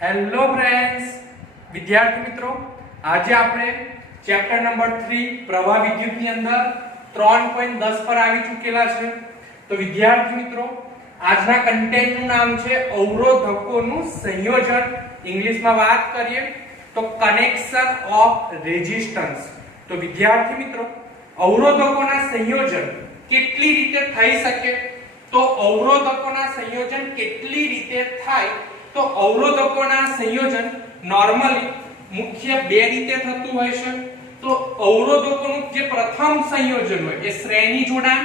Hello friends, વિદ્યાર્થી મિત્રો, આજે આપણે ચેપ્ટર નંબર 3 પ્રવાહ વિદ્યુતની અંદર 3.10 પર આવી ચૂકેલા છે. તો વિદ્યાર્થી મિત્રો, આજના કન્ટેન્ટનું નામ છે અવરોધકોનું સંયોજન. ઇંગ્લિશમાં વાત કરીએ તો કનેક્શન ઓફ રેઝિસ્ટન્સ. તો વિદ્યાર્થી મિત્રો, અવરોધકોના સંયોજન કેટલી રીતે થઈ શકે? તો અવરોધકોના સંયોજન કેટલી રીતે થાય? તો અવરોધકોના સંયોજન નોર્મલી મુખ્ય બે રીતે થતું હોય છે. તો અવરોધકોનું જે પ્રથમ સંયોજન હોય એ શ્રેણી જોડાણ,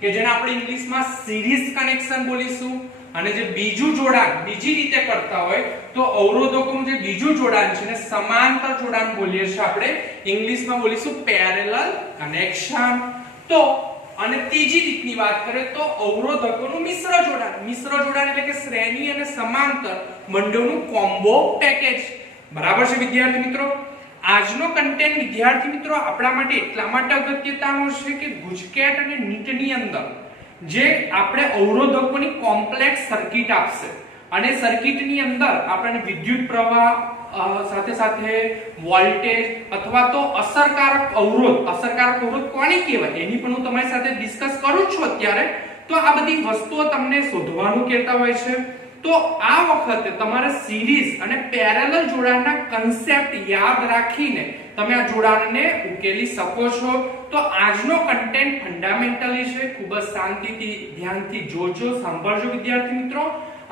કે જેને આપણે ઇંગ્લિશમાં સિરીઝ કનેક્શન બોલીશું, અને જે બીજું જોડાણ બીજી રીતે કરતા હોય તો અવરોધકોનું જે બીજું જોડાણ છે ને સમાંતર જોડાણ બોલીએ છીએ આપણે, ઇંગ્લિશમાં બોલીશું પેરેલલ કનેક્શન. તો અને ત્રીજી રીતની વાત કરીએ તો અવરોધકોનું મિશ્ર જોડાણ. મિશ્ર જોડાણ એટલે કે શ્રેણી અને સમાંતર બંનેનું કોમ્બો પેકેજ. બરાબર છે વિદ્યાર્થી મિત્રો? આજનો કન્ટેન્ટ વિદ્યાર્થી મિત્રો આપણા માટે એટલા માટે અગત્યતાનો છે કે ગુજકેટ અને નીટની અંદર જે આપણે અવરોધકોની કોમ્પ્લેક્સ સર્કિટ આપશે, અને સર્કિટની અંદર આપણને વિદ્યુત પ્રવાહ સાથે સાથે વોલ્ટેજ અથવા તો અસરકારક અવરોધ કોને કહેવાય એની પણ હું તમારી સાથે ડિસ્કસ કરું છું અત્યારે. તો આ બધી વસ્તુઓ તમને શોધવાનું કહેતા હોય છે. તો આ વખતે તમારે સિરીઝ અને પેરેલલ જોડાણના કન્સેપ્ટ યાદ રાખીને તમે આ જોડાણને ઉકેલી શકો છો. તો આજનો કન્ટેન્ટ ફંડામેન્ટલી છે, ખૂબ જ શાંતિથી ધ્યાનથી જોજો, સાંભળજો વિદ્યાર્થી મિત્રો,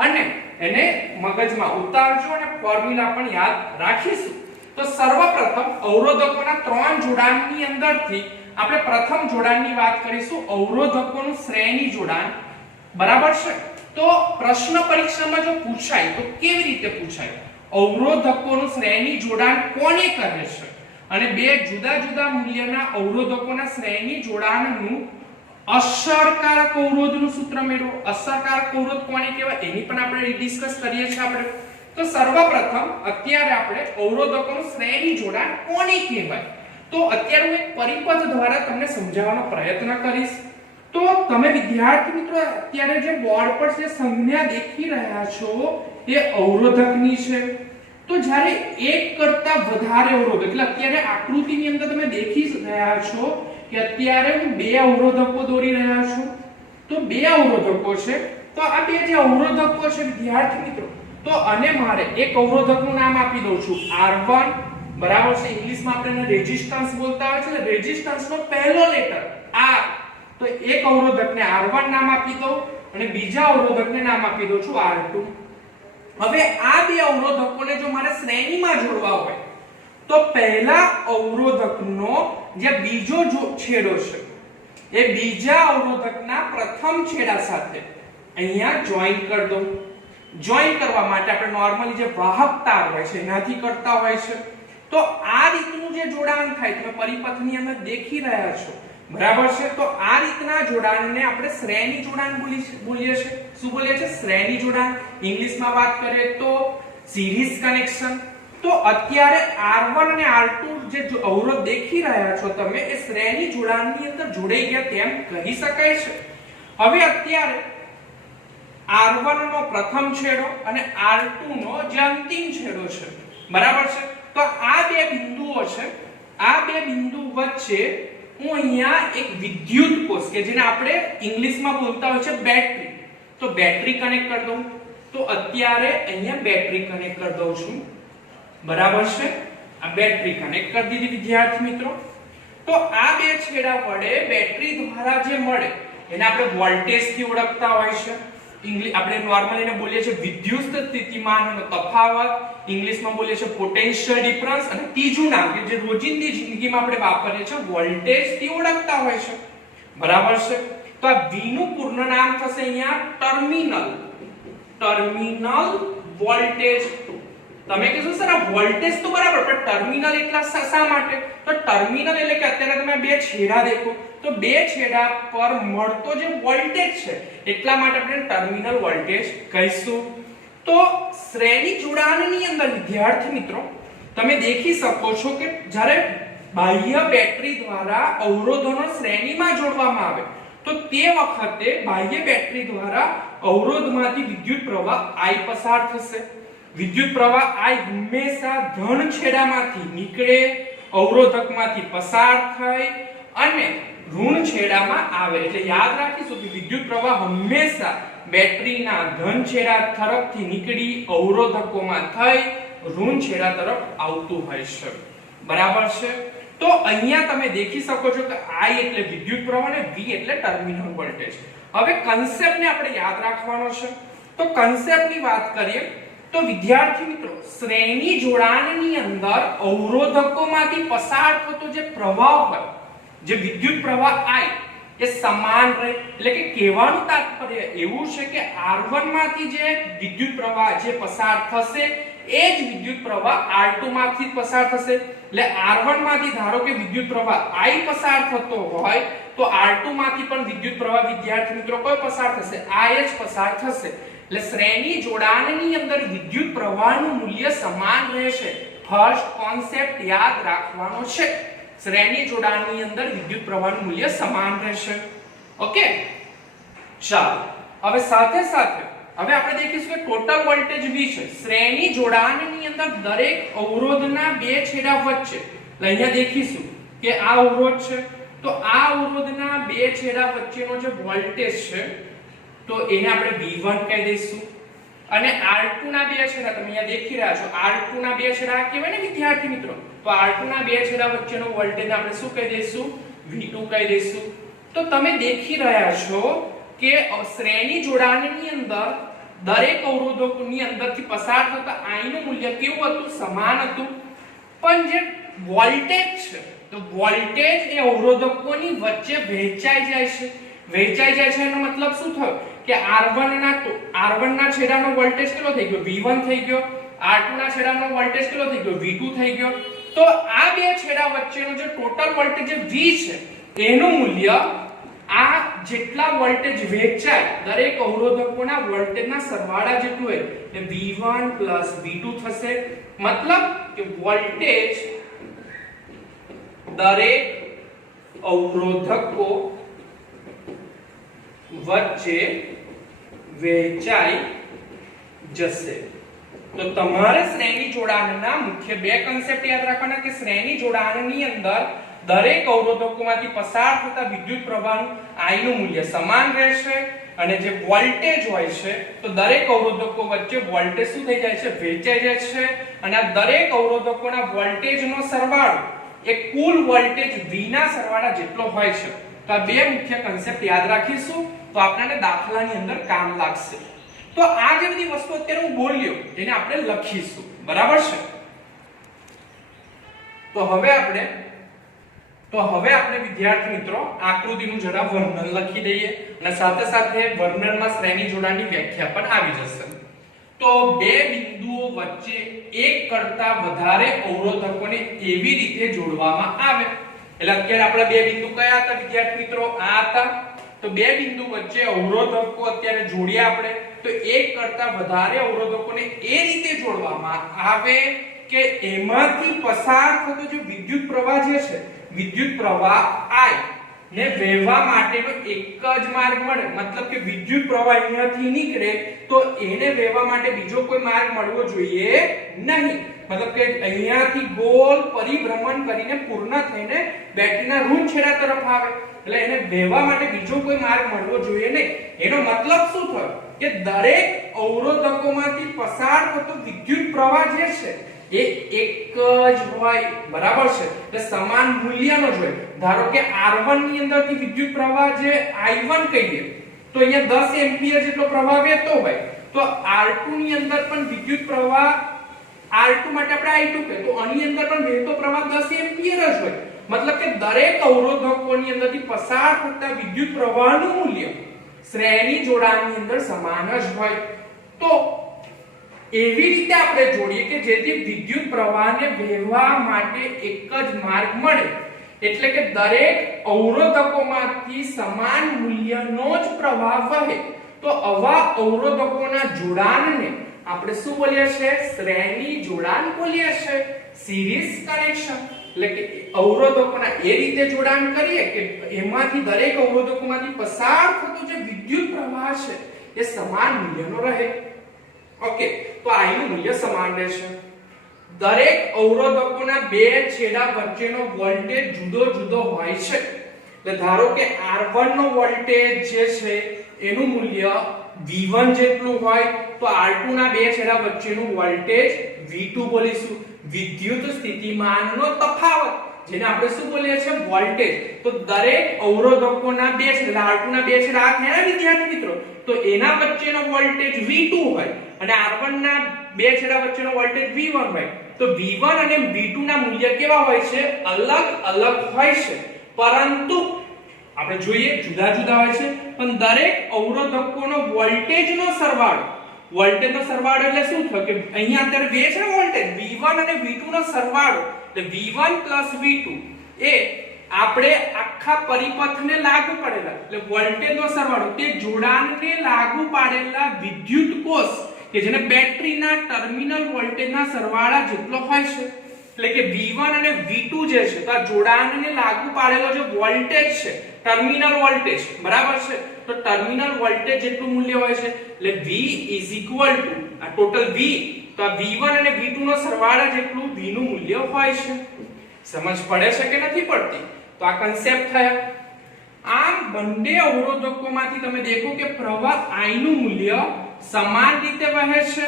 અને એને મગજમાં ઉતારજો અને ફોર્મ્યુલા પણ યાદ રાખીશું. તો સર્વપ્રથમ અવરોધકોના ત્રણ જોડાણની અંદરથી આપણે પ્રથમ જોડાણની વાત કરીશું, અવરોધકોનું શ્રેણી જોડાણ. બરાબર છે? તો પ્રશ્ન પરીક્ષામાં જો પૂછાય તો કેવી રીતે પૂછાય? અવરોધકોનું શ્રેણી જોડાણ કોને કહે છે? અને બે જુદા જુદા મૂલ્યના અવરોધકોના શ્રેણી જોડાણનું અસરકારક અવરોધનું સૂત્ર મેળવો. અસરકારક અવરોધ કોને કહેવાય એની પણ આપણે ડિસ્કસ કરીએ છીએ આપણે. તો સર્વપ્રથમ અત્યારે આપણે અવરોધકોનું શ્રેણી જોડાણ કોને કહેવાય તો અત્યારે હું એક પરિપથ દ્વારા તમને સમજાવવાનો પ્રયત્ન કરીશ. તો તમે વિદ્યાર્થી મિત્રો અત્યારે જે બોર્ડ પર જે સંજ્ઞા દેખી રહ્યા છો એ અવરોધકની છે. તો જ્યારે એક કરતા વધારે અવરોધ, એટલે અત્યારે આકૃતિની અંદર તમે દેખી રહ્યા છો કે અત્યારે હું બે અવરોધકો દોરી રહ્યા છું. તો બે અવરોધકો છે. તો આ બે જે અવરોધકો છે વિદ્યાર્થી મિત્રો, તો અને મારે એક અવરોધકનું નામ આપી દઉં છું R1. બરાબર છે? ઇંગ્લિશમાં આપણે એને રેઝિસ્ટન્સ બોલતા હોય છે. રેઝિસ્ટન્સનો પહેલો લેટર R. તો એક અવરોધકને R1 નામ આપી દઉં અને બીજા અવરોધકને નામ આપી દઉં છું R2. હવે આ બે અવરોધકોને જો મારે શ્રેણીમાં જોડવા હોય તો પહેલા અવરોધકનો જે બીજો છેડો છે એ બીજા અવરોધકના પ્રથમ છેડા સાથે અહીંયા જોઈન કરી દઉં. જોઈન કરવા માટે આપણે નોર્મલી જે વાહક તાર હોય છે એનાથી કરતા હોય છે. તો આ રીતનું જે જોડાણ થાય તમે પરિપથની અંદર દેખી રહ્યા છો. બરાબર છે? તો આ રીતના જોડાણને આપણે શ્રેણી જોડાણ બોલીએ છીએ. શું બોલીએ છીએ? શ્રેણી જોડાણ. ઇંગ્લિશમાં વાત કરીએ તો સિરીઝ કનેક્શન. તો અત્યારે R1 અને R2 જે અવરોધ દેખી રહ્યા છો તમે એ શ્રેણી જોડાણની અંદર જોડાઈ ગયા તેમ કહી શકાય છે. હવે અત્યારે R1 નો પ્રથમ છેડો અને R2 નો જે અંતિમ છેડો છે. બરાબર છે? તો આ બે બિંદુઓ છે. આ બે બિંદુ વચ્ચે હું અહીંયા એક વિદ્યુત કોષ કે જેને આપણે ઇંગ્લિશમાં બોલતા હોય છે બેટરી, તો બેટરી કનેક્ટ કરી દઉં. તો અત્યારે અહીંયા બેટરી કનેક્ટ કરી દઉં છું. બરાબર છે? આ બેટરી કનેક્ટ કરી દીધી વિદ્યાર્થી મિત્રો. તો આ બે છેડા વડે બેટરી દ્વારા જે મળે એને આપણે વોલ્ટેજ થી ઓળખતા હોય છે. આપણે નોર્મલી એને બોલીએ છીએ વિદ્યુત સ્થિતિમાનનો તફાવત, ઇંગ્લિશમાં બોલીએ છીએ પોટેન્શિયલ ડિફરન્સ, અને ત્રીજું નામ કે જે રોજિંદી જિંદગીમાં આપણે વાપરીએ છીએ વોલ્ટેજ થી ઓળખતા હોય છે. બરાબર છે? તો આ V નું પૂર્ણ નામ થશે અહીંયા ટર્મિનલ વોલ્ટેજ. તમે કહેશો સર આ વોલ્ટેજ તો બરાબર, પણ ટર્મિનલ એટલા શા માટે? તો ટર્મિનલ એટલે કે અત્યારે તમે બે છેડા દેખો તો બે છેડા પર મળતો જે વોલ્ટેજ છે એટલા માટે આપણે ટર્મિનલ વોલ્ટેજ કહીશું. તો શ્રેણી જોડાણની અંદર વિદ્યાર્થી મિત્રો તમે દેખી શકો છો કે જ્યારે બાહ્ય બેટરી દ્વારા અવરોધોનો શ્રેણીમાં જોડવામાં આવે તો તે વખતે બાહ્ય બેટરી દ્વારા અવરોધમાંથી વિદ્યુત પ્રવાહ I પસાર થશે. વિદ્યુત પ્રવાહ I હંમેશા ધન છેડામાંથી નીકળે, અવરોધકમાંથી પસાર થઈ અને ઋણ છેડામાં આવે. એટલે યાદ રાખીશું કે વિદ્યુત પ્રવાહ હંમેશા બેટરીના ધન છેડા તરફથી નીકળી અવરોધકોમાં થઈ ઋણ છેડા તરફ આવતું હોય છે. બરાબર છે? તો અહીંયા તમે દેખી શકો છો કે I એટલે વિદ્યુત પ્રવાહ અને V એટલે ટર્મિનલ વોલ્ટેજ. હવે કન્સેપ્ટને આપણે યાદ રાખવાનો છે. તો કન્સેપ્ટની વાત કરીએ તો વિદ્યાર્થી મિત્રો, શ્રેણી જોડાણની અંદર અવરોધકોમાંથી પસાર થતો જે પ્રવાહ હોય, જે વિદ્યુત પ્રવાહ I એ સમાન રહે. એટલે કે કહેવાનું તાત્પર્ય એવું છે કે R1 માંથી જે વિદ્યુત પ્રવાહ જે પસાર થશે એ જ વિદ્યુત પ્રવાહ R2 માંથી પસાર થશે. એટલે R1 માંથી ધારો કે વિદ્યુત પ્રવાહ I પસાર થતો હોય તો R2 માંથી પણ વિદ્યુત પ્રવાહ વિદ્યાર્થી મિત્રો કોઈ પસાર થશે, I જ પસાર થશે. એટલે શ્રેણી જોડાણની અંદર વિદ્યુત પ્રવાહનું મૂલ્ય સમાન રહેશે. ફર્સ્ટ કોન્સેપ્ટ યાદ રાખવાનો છે. શ્રેણી જોડાણની અંદર વિદ્યુત પ્રવાહનું મૂલ્ય સમાન રહેશે. ઓકે, ચાલો હવે સાથે સાથે હવે આપણે દેખીશું કે ટોટલ વોલ્ટેજ V છે. શ્રેણી જોડાણની અંદર દરેક અવરોધના બે છેડા વચ્ચે, એટલે અહીંયા દેખીશું કે આ અવરોધ છે, તો આ અવરોધના બે છેડા વચ્ચેનો જે વોલ્ટેજ છે તો એને આપણે V1 કહી દઈશું. અને R2 ના બે છેડા તમે અહીંયા દેખી રહ્યા છો, R2 ના બે છેડા કહેવાય ને વિદ્યાર્થી મિત્રો, તો R2 ના બે છેડા વચ્ચેનો વોલ્ટેજ આપણે શું કહી દઈશું? V2 કહી દઈશું. તો તમે દેખી રહ્યા છો કે શ્રેણી જોડાણની અંદર દરેક અવરોધકોની અંદરથી પસાર થતા I નું મૂલ્ય કેવું હતું? સમાન હતું. પણ જે વોલ્ટેજ છે તો વોલ્ટેજ એ અવરોધકોની વચ્ચે વહેંચાઈ જાય છે. વહેંચાઈ જાય છે એનો મતલબ શું થયો કે R1 ના છેડાનો વોલ્ટેજ કેટલો થઈ ગયો? V1 થઈ ગયો. R2 ના છેડાનો વોલ્ટેજ કેટલો થઈ ગયો? V2 થઈ ગયો. તો આ બે છેડા વચ્ચેનો જે ટોટલ વોલ્ટેજ જે V છે એનું મૂલ્ય આ જેટલા વોલ્ટેજ વહેંચાય દરેક અવરોધકોના વોલ્ટેજના સરવાળા જેટલું હોય એટલે V1 V2 થશે. મતલબ કે વોલ્ટેજ દરેક અવરોધકો વચ્ચે વહેંચાઈ જશે. તો તમારે શ્રેણી જોડાણના મુખ્ય બે કન્સેપ્ટ યાદ રાખવાના કે શ્રેણી જોડાણની અંદર દરેક અવરોધકોમાંથી પસાર થતા વિદ્યુત પ્રવાહનું I નું મૂલ્ય સમાન રહેશે અને જે વોલ્ટેજ હોય છે તો દરેક અવરોધકો વચ્ચે વોલ્ટેજ શું થઈ જાય છે? વહેંચાઈ જાય છે. અને આ દરેક અવરોધકોના વોલ્ટેજનો સરવાળો એ કુલ વોલ્ટેજ V ના સરવાળા જેટલો હોય છે. તો આ બે મુખ્ય કન્સેપ્ટ યાદ રાખીશું તો આપણને દાખલાની અંદર કામ લાગશે. તો આ જે બધી વસ્તુ અત્યારે હું બોલ્યો એને આપણે લખીશું. બરાબર છે? તો હવે આપણે વિદ્યાર્થી મિત્રો આકૃતિનું જરા વર્ણન લખી દઈએ અને સાથે સાથે વર્ણનમાં શ્રેણી જોડાણની વ્યાખ્યા પણ આવી જશે. તો બે બિંદુઓ વચ્ચે એક કરતા વધારે અવરોધકોને એવી રીતે જોડવામાં આવે. એટલે અત્યારે આપણે બે બિંદુ કયા હતા વિદ્યાર્થી મિત્રો? આ હતા. તો બે બિંદુ વચ્ચે અવરોધકો અત્યારે જોડ્યા આપણે, તો એક કરતા વધારે અવરોધકોને એ રીતે જોડવામાં આવે કે એમાંથી પસાર થતો જે વિદ્યુત પ્રવાહ જે છે, વિદ્યુત પ્રવાહ I ને વહેવા માટેનો એક જ માર્ગ મળે. મતલબ કે વિદ્યુત પ્રવાહ અહીંયાથી નીકળે તો એને વહેવા માટે બીજો કોઈ માર્ગ મળવો જોઈએ નહીં. મતલબ કે અહીંયાથી ગોળ પરિભ્રમણ કરીને પૂર્ણ થઈને બેટરીના ઋણ છેડા તરફ આવે. એટલે એને વહેવા માટે બીજો કોઈ માર્ગ મળવો જોઈએ નહીં. એનો મતલબ શું થયો કે દરેક અવરોધકોમાંથી પસાર થતો વિદ્યુત પ્રવાહ જે છે એ એક જ હોય. બરાબર છે? એટલે સમાન મૂલ્યનો જ હોય. ધારો કે R1 ની અંદરથી વિદ્યુત પ્રવાહ જે I1 કહીએ તો અહીંયા 10 એમ્પિયર જેટલો પ્રવાહ વહેતો હોય, તો R2 ની અંદર પણ વિદ્યુત પ્રવાહ R2 માટે આપણે I2 કહીએ તો આની અંદર પણ વહેતો પ્રવાહ 10 એમ્પિયર જ હોય. મતલબ કે દરેક અવરોધકોની અંદરથી પસાર થતા વિદ્યુત પ્રવાહનું મૂલ્ય શ્રેણી જોડાણની અંદર સમાન જ હોય. તો એવી રીતે આપણે જોડીએ કે જેથી વિદ્યુત પ્રવાહને વહેવા માટે એક જ માર્ગ મળે. એટલે કે દરેક અવરોધકોમાંથી સમાન મૂલ્યનો જ પ્રવાહ વહે. તો આવા અવરોધકોના જોડાણને આપણે શું બોલીએ છીએ? શ્રેણી જોડાણ બોલીએ છીએ. Series connection. એટલે કે અવરોધકોના એ રીતે જોડાણ કરીએ કે એમાંથી દરેક અવરોધકોમાંથી પસાર થતો જે વિદ્યુત પ્રવાહ છે એ સમાન મૂલ્યનો રહે. ઓકે, તો I નું મૂલ્ય સમાન રહેશે. દરેક અવરોધકોના બે છેડા વચ્ચેનો વોલ્ટેજ જુદો જુદો હોય છે. એટલે ધારો કે R1 નો વોલ્ટેજ જે છે એનું મૂલ્ય V1 જેટલું હોય તો R2 ના બે છેડા વચ્ચેનું વોલ્ટેજ V2 બોલીશું. વિદ્યુત સ્થિતિમાનનો તફાવત, જેને આપણે શું બોલીએ છીએ? વોલ્ટેજ. તો દરેક અવરોધકોના બે છેડા, R2 ના બે છેડા આ થયા વિદ્યાર્થી મિત્રો, તો એના વચ્ચેનો વોલ્ટેજ V2 હોય અને R1 ના બે છેડા વચ્ચેનો વોલ્ટેજ V1 હોય. તો V1 અને V2 ના મૂલ્ય કેવા હોય છે? અલગ અલગ હોય છે, પરંતુ આપણે જોઈએ જુદા જુદા હોય છે, પણ દરેક અવરોધકોનો વોલ્ટેજનો સરવાળો, વોલ્ટેજનો સરવાળો એટલે શું થયું કે અહીંયા અત્યારે બે છે વોલ્ટેજ V1 અને V2 નો સરવાળો, એટલે V1 V2 એ આપણે આખા પરિપથને લાગુ પડેલા, એટલે વોલ્ટેજનો સરવાળો તે જોડાણને લાગુ પાડેલા વિદ્યુત કોષ કે જેને બેટરીના ટર્મિનલ વોલ્ટેજના સરવાળા જેટલો હોય છે. એટલે કે V1 અને V2 જે છે તો આ જોડાણને લાગુ પાડેલો જે વોલ્ટેજ છે, ટર્મિનલ વોલ્ટેજ, બરાબર છે, તો ટર્મિનલ વોલ્ટેજ જેટલું મૂલ્ય હોય છે. એટલે V આ ટોટલ V, તો આ V1 અને V2 નો સરવાળા જેટલું V નું મૂલ્ય હોય છે. સમજ પડે છે કે નથી પડતી? તો આ કન્સેપ્ટ થયા. આમ બંને અવરોધકોમાંથી તમે દેખો કે પ્રવાહ I નું મૂલ્ય સમાન રીતે વહે છે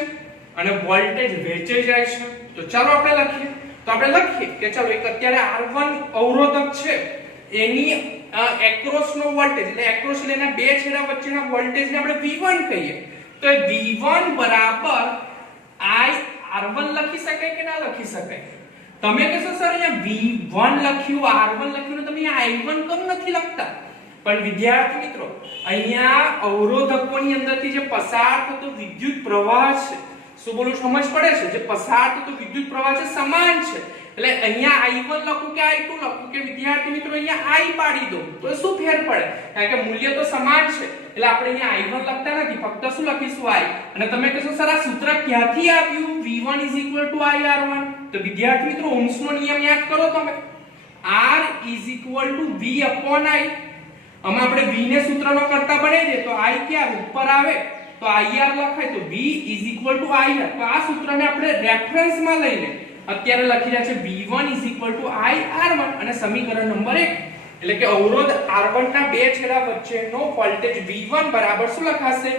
અને વોલ્ટેજ વહેંચાઈ જાય છે. તો ચાલો આપણે લખીએ. તો આપણે લખીએ કે ચાલો એક અત્યારે R1 અવરોધક છે, એની એક્રોસ નો વોલ્ટેજ, એટલે એક્રોસ એટલે એના બે છેડા વચ્ચેના વોલ્ટેજને આપણે V1 કહીએ. તો એ V1 બરાબર I R1 લખી શકાય કે ના લખી શકાય? તમે કહેશો સર અહીંયા V1 લખ્યું, R1 લખ્યું ને તમે અહીંયા I1 કેમ નથી લખતા? પણ વિદ્યાર્થી મિત્રો, અહીંયા અવરોધકોની અંદરથી જે પસાર થતો વિદ્યુત પ્રવાહ છે, શું બોલું સમજ પડે છે? જે પસાર થતો વિદ્યુત પ્રવાહ છે સમાન છે. એટલે અહીંયા I1 લખું કે I2 લખું કે વિદ્યાર્થી મિત્રો અહીંયા I પાડી દો તો શું ફેર પડે? કારણ કે મૂલ્ય તો સમાન છે, એટલે આપણે અહીંયા I1 લખતા નથી, ફક્ત શું લખીશું I. અને તમે કહેશો સર આ સૂત્ર ક્યાંથી આવ્યું? V1 I R1. તો વિદ્યાર્થી મિત્રો ઓહ્મનો નિયમ યાદ કરો તમે. R V I. આમાં આપણે V ને સૂત્રનો કરતા બનાવી દે તો I કે આવે ઉપર આવે તો IR લખાય, તો V IR. તો આ સૂત્રને આપણે રેફરન્સમાં લઈને અત્યારે લખી રહ્યા છે V1 I R1 અને સમીકરણ નંબર 1. એટલે કે અવરોધ R1 ના બે છેડા વચ્ચેનો વોલ્ટેજ V1 બરાબર શું લખાશે?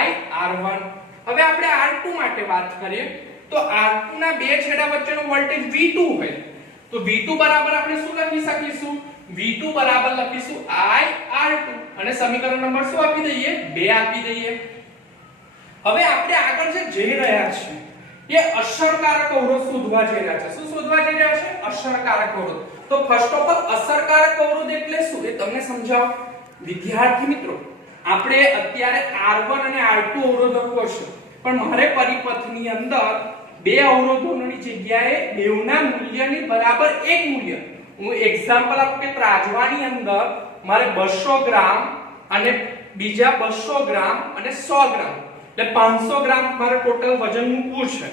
I R1. હવે આપણે R2 માટે વાત કરીએ તો R2 ના બે છેડા વચ્ચેનો વોલ્ટેજ V2 હોય, તો V2 બરાબર આપણે શું લખી શકીશું? V2 બરાબર લખીશું I R2 અને સમીકરણ નંબર શું આપી દઈએ? 2 આપી દઈએ. હવે આપણે આગળ જે જઈ રહ્યા છીએ એ અસરકારક અવરોધ શોધવા જઈ રહ્યા છે. શું શોધવા જઈ રહ્યા છે? અસરકારક અવરોધ. તો ફર્સ્ટ ઓફ ઓલ અસરકારક અવરોધ એટલે શું એ તમને સમજાવો. વિદ્યાર્થી મિત્રો, આપણે અત્યારે R1 અને R2 અવરોધકો છે, પણ મારે પરિપથની અંદર બે અવરોધોની જગ્યાએ બેવના મૂલ્યની બરાબર એક મૂલ્ય, હું એક્ઝામ્પલ આપું કે ત્રાજવાની અંદર મારે 200 ગ્રામ અને બીજા 200 ગ્રામ અને 100 ગ્રામ, એટલે 500 ગ્રામ મારે ટોટલ વજન મૂકવું છે.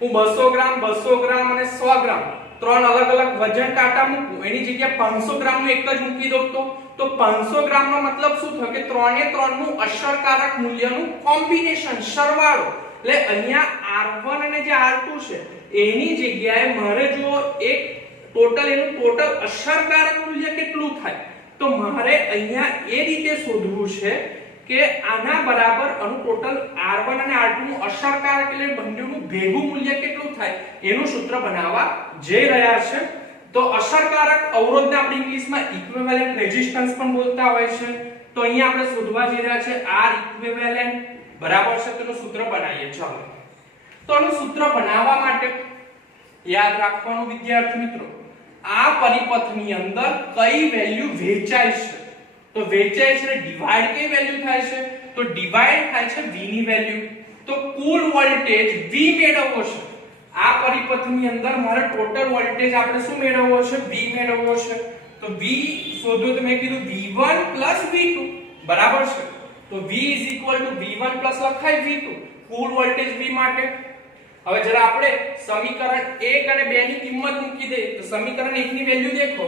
હું 200 ગ્રામ 200 ગ્રામ અને 100 ગ્રામ ત્રણ અલગ અલગ વજન કાંટા મૂકું, એની જગ્યાએ 500 ગ્રામ નું એક જ મૂકી દઉં તો 500 ગ્રામ નો મતલબ શું થયો કે 3 એ 3 નું અસરકારક મૂલ્યનું કોમ્બિનેશન, સરવાળો. એટલે અહીંયા R1 અને જે R2 છે એની જગ્યાએ મારે જો એક ટોટલ એનું ટોટલ અસરકારક મૂલ્ય કેટલું થાય, તો મારે અહીંયા એ રીતે શોધવું છે કે આના બરાબર આનું ટોટલ R1 અને R2 નું અસરકારક એટલે બંનેનું ભેગું મૂલ્ય કેટલું થાય એનું સૂત્ર બનાવવા જઈ રહ્યા છે. તો અસરકારક અવરોધને આપણે ઇંગ્લિશમાં ઇક્વિવેલેન્ટ રેઝિસ્ટન્સ પણ બોલતા હોય છે. તો અહીંયા આપણે શોધવા જઈ રહ્યા છે R ઇક્વિવેલેન્ટ બરાબર છે, તેનું સૂત્ર બનાવીએ. ચાલો, તો આનું સૂત્ર બનાવવા માટે યાદ રાખવાનું વિદ્યાર્થી મિત્રો, આ પરિપથની અંદર કઈ વેલ્યુ વહેંચાય છે, તો વહેંચાય છે ડિવાઇડ કઈ વેલ્યુ થાય છે, તો ડિવાઇડ થાય છે V ની વેલ્યુ. તો કુલ વોલ્ટેજ V મેળવવો છે. આ પરિપથની અંદર મારે ટોટલ વોલ્ટેજ આપણે શું મેળવવો છે? V મેળવવો છે. તો V શોધો તો મેં કીધું V1 V2 બરાબર છે. તો V V1 લખાય V2 કુલ વોલ્ટેજ V માટે. હવે જરા આપણે સમીકરણ 1 અને 2 ની કિંમત મૂકી દઈએ તો સમીકરણ 1 ની વેલ્યુ દેખો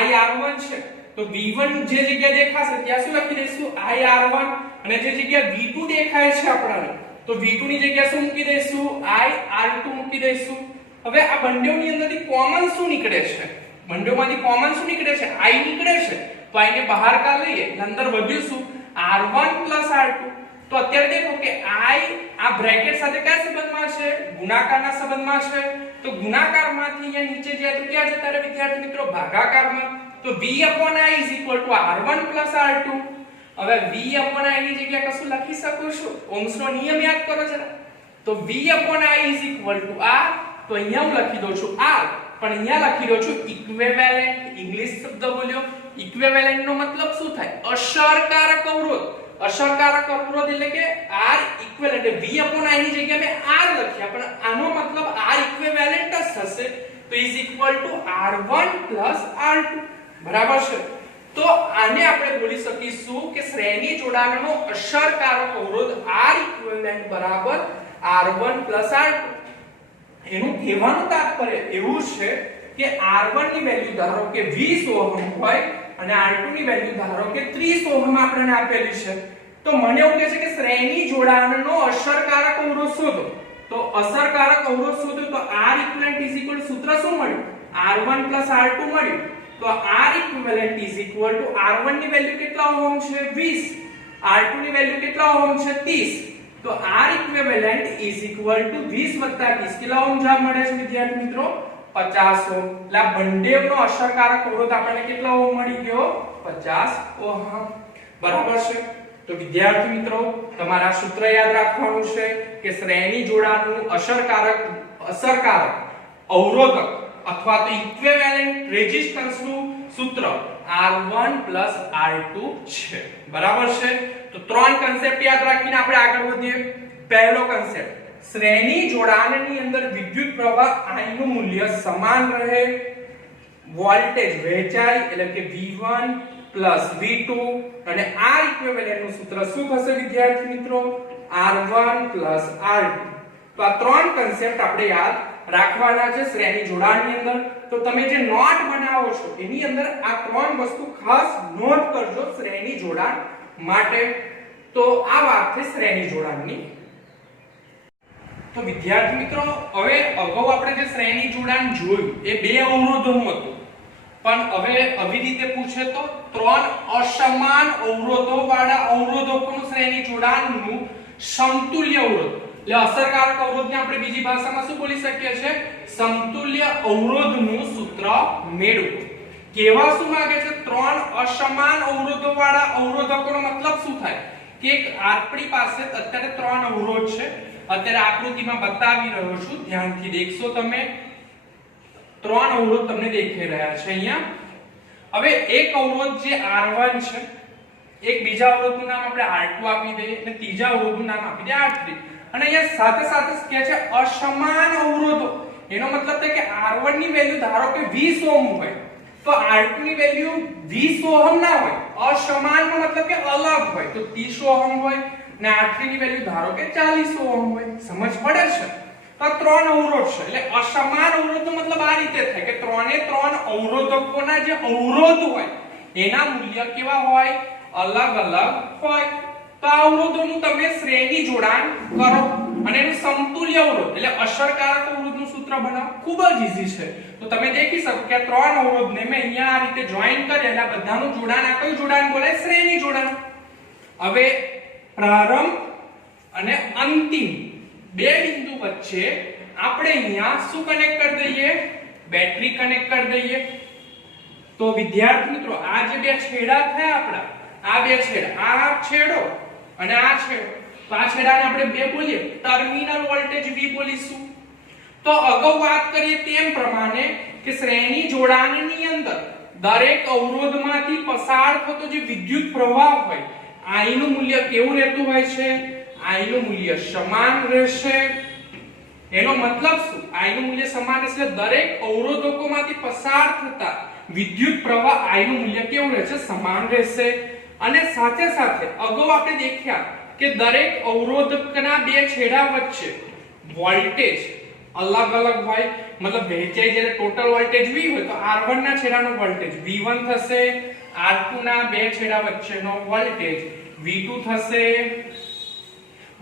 I R1 છે, તો V1 જે જગ્યાએ દેખાશે ત્યાં શું લખી દઈશું? I R1. અને જે જગ્યા V2 દેખાય છે આપણને તો V2 ની જગ્યાએ શું મૂકી દઈશું I R2 મૂકી દઈશું. હવે આ બંનેની અંદરથી કોમન શું નીકળે છે? બંનેમાંથી કોમન શું નીકળે છે? I નીકળે છે. તો I ને બહાર કાઢ લઈએ. અંદર વધ્યું શું R1 R2. તો અત્યારે દેખો કે I આ બ્રેકેટ સાથે કયા સંબંધમાં છે? ગુણાકારના સંબંધમાં છે. તો ગુણાકારમાંથી અહીંયા નીચે જાય તો ક્યાં જતા રહે વિદ્યાર્થી મિત્રો? ભાગાકારમાં. તો V/I R1 R2. હવે V/I ની જગ્યાએ કશું લખી શકું છું? ઓહ્મનો નિયમ યાદ કરો જરા. તો V/I R. તો અહીંયા હું લખી દઉં છું R, પણ અહીંયા લખી દઉં છું ઇક્વિવેલેન્ટ. ઇંગ્લિશ શબ્દ બોલ્યો. ઇક્વિવેલેન્ટ નો મતલબ શું થાય? અસરકારક અવરોધ. અસરકારક અવરોધ એટલે કે R ઇક્વિવેલેન્ટ. V/I ની જગ્યાએ મેં R લખ્યા, પણ આનો મતલબ R ઇક્વિવેલેન્ટ જ થશે. તો is equal to R1 R2. બરાબર છે. તો આને આપણે બોલી શકીશું કે શ્રેણી જોડાણનો અસરકારક અવરોધ R ઇક્વિવેલેન્ટ બરાબર R1 R2. એનું કહેવાનું તાત્પર્ય એવું છે કે R1 ની વેલ્યુ ધારો કે 20 ઓહમ હોય અને R2 ની વેલ્યુ ધારો કે 30 ઓહમ આપણને આપેલી છે. તો મને એવું કહે છે કે શ્રેણી જોડાણનો અસરકારક અવરોધ શોધો. તો અસરકારક અવરોધ શોધો તો R ઇક્વિવેલેન્ટ સૂત્ર શું મળ્યું? R1 R2 મળ્યું. તો R ઇક્વિવેલેન્ટ R1 ની વેલ્યુ કેટલા ઓહમ છે? 20. R2 ની વેલ્યુ કેટલા ઓહમ છે? 30. તો R ઇક્વિવેલેન્ટ 20 30 કેટલા ઓહમ જવાબ મળે છે વિદ્યાર્થી મિત્રો? 50 ઓહમ. એટલે આ બંનેનો અસરકારક અવરોધ આપણને કેટલા ઓહમ મળી ગયો? 50 ઓહમ. બરાબર છે. તો વિદ્યાર્થી મિત્રો તમારા સૂત્ર યાદ રાખવાનું છે કે શ્રેણી જોડાણનું અસરકારક અવરોધક અથવા તો ઇક્વિવેલેન્ટ રેઝિસ્ટન્સનું સૂત્ર R1 R2 છે. બરાબર છે. તો ત્રણ કન્સેપ્ટ યાદ રાખીને આપણે આગળ વધીએ. પહેલો કન્સેપ્ટ, શ્રેણી જોડાણની અંદર વિદ્યુત પ્રવાહ I નું મૂલ્ય સમાન રહે. વોલ્ટેજ વહેંચાય એટલે કે V1 V2 અને R ઇક્વિવેલેન્ટ નું સૂત્ર શું થશે વિદ્યાર્થી મિત્રો? R1 R2. તો આ ત્રણ કન્સેપ્ટ આપણે યાદ રાખવાના છે શ્રેણી જોડાણની અંદર. તો તમે જે નોટ બનાવો છો એની અંદર આ ત્રણ વસ્તુ ખાસ નોટ કરજો શ્રેણી જોડાણ માટે. તો આ વાત છે શ્રેણી જોડાણની. તો વિદ્યાર્થી મિત્રો હવે અગાઉ આપણે જે શ્રેણી જોડાણ જોયું એ બે અવરોધોનું હતું, પણ હવે આવી રીતે પૂછે તો ત્રણ અસમાન અવરોધો વાળા અવરોધકોનું શ્રેણી જોડાણનું સમતુલ્ય અવરોધ એટલે અસરકારક અવરોધને આપણે બીજી ભાષામાં શું બોલી શકીએ છીએ? સમતુલ્ય અવરોધનું સૂત્ર મેળવો. કેવા શું માંગે છે? ત્રણ અસમાન અવરોધો વાળા અવરોધકોનો મતલબ શું થાય કે આપણી પાસે અત્યારે ત્રણ અવરોધ છે. અત્યારે આકૃતિમાં બતાવી રહ્યો છું, ધ્યાનથી દેખશો તમે. ત્રણ અવરોધ તમને દેખાઈ રહ્યા છે અહીંયા. હવે એક અવરોધ જે R1 છે, એક બીજા અવરોધનું નામ આપણે R2 આપી દઈએ અને ત્રીજા અવરોધનું નામ આપી દઈએ R3. અને અહીંયા સાથે સાથે કહે છે અસમાન અવરોધો. એનો મતલબ છે કે R1 ની વેલ્યુ ધારો કે 20 ઓહમ હોય તો R2 ની વેલ્યુ 20 ઓહમ ના હોય. અસમાન નો મતલબ કે અલગ હોય તો 30 ઓહમ હોય અને R3 ની વેલ્યુ ધારો કે 40 ઓહમ હોય. સમજ પડે છે? તો ત્રણ અવરોધ છે એટલે અસમાન અવરોધનો મતલબ આ રીતે થાય કે ત્રણે ત્રણ અવરોધકોના જે અવરોધ હોય એના મૂલ્ય કેવા હોય? અલગ અલગ હોય. તો આ અવરોધોનું તમે શ્રેણી જોડાણ કરો અને એનું સમતુલ્ય અવરોધ એટલે અસરકારક અવરોધનું સૂત્ર બનાવો. ખૂબ જ ઈઝી છે. તો તમે દેખી શકો કે આ ત્રણ અવરોધને મેં અહીંયા આ રીતે જોઈન કર્યા એટલે બધાનું જોડાણ આ કયું જોડાણ બોલાય? શ્રેણી જોડાણ. હવે પ્રારંભ અને અંતિમ બે બિંદુ વચ્ચે આપણે અહીંયા શું કનેક્ટ કરી દઈએ? બેટરી કનેક્ટ કરી દઈએ. તો વિદ્યાર્થી મિત્રો આ જે બે છેડા થયા આપણા, આ બે છેડા, આ છેડો અને આ છેડો, તો આ છેડાને આપણે બે બોલીએ ટર્મિનલ વોલ્ટેજ V બોલીશું. તો અગાઉ વાત કરીએ તેમ પ્રમાણે કે શ્રેણી જોડાણની અંદર દરેક અવરોધમાંથી પસાર થતો જે વિદ્યુત પ્રવાહ હોય I નું મૂલ્ય કેવું રહેતું હોય છે? I નું મૂલ્ય સમાન રહેશે. એનો મતલબ શું? I નું મૂલ્ય સમાન રહેશે. દરેક અવરોધકોમાંથી પસાર થતા વિદ્યુત પ્રવાહ I નું મૂલ્ય કેવું રહેશે? સમાન રહેશે. અને સાથે સાથે અગાઉ આપણે દેખ્યા કે દરેક અવરોધકના બે છેડા વચ્ચે વોલ્ટેજ અલગ અલગ હોય. મતલબ વહેંચાઈ જ્યારે ટોટલ વોલ્ટેજ V હોય તો R1 ના છેડાનો વોલ્ટેજ V1 થશે, R2 ના બે છેડા વચ્ચેનો વોલ્ટેજ V2 થશે.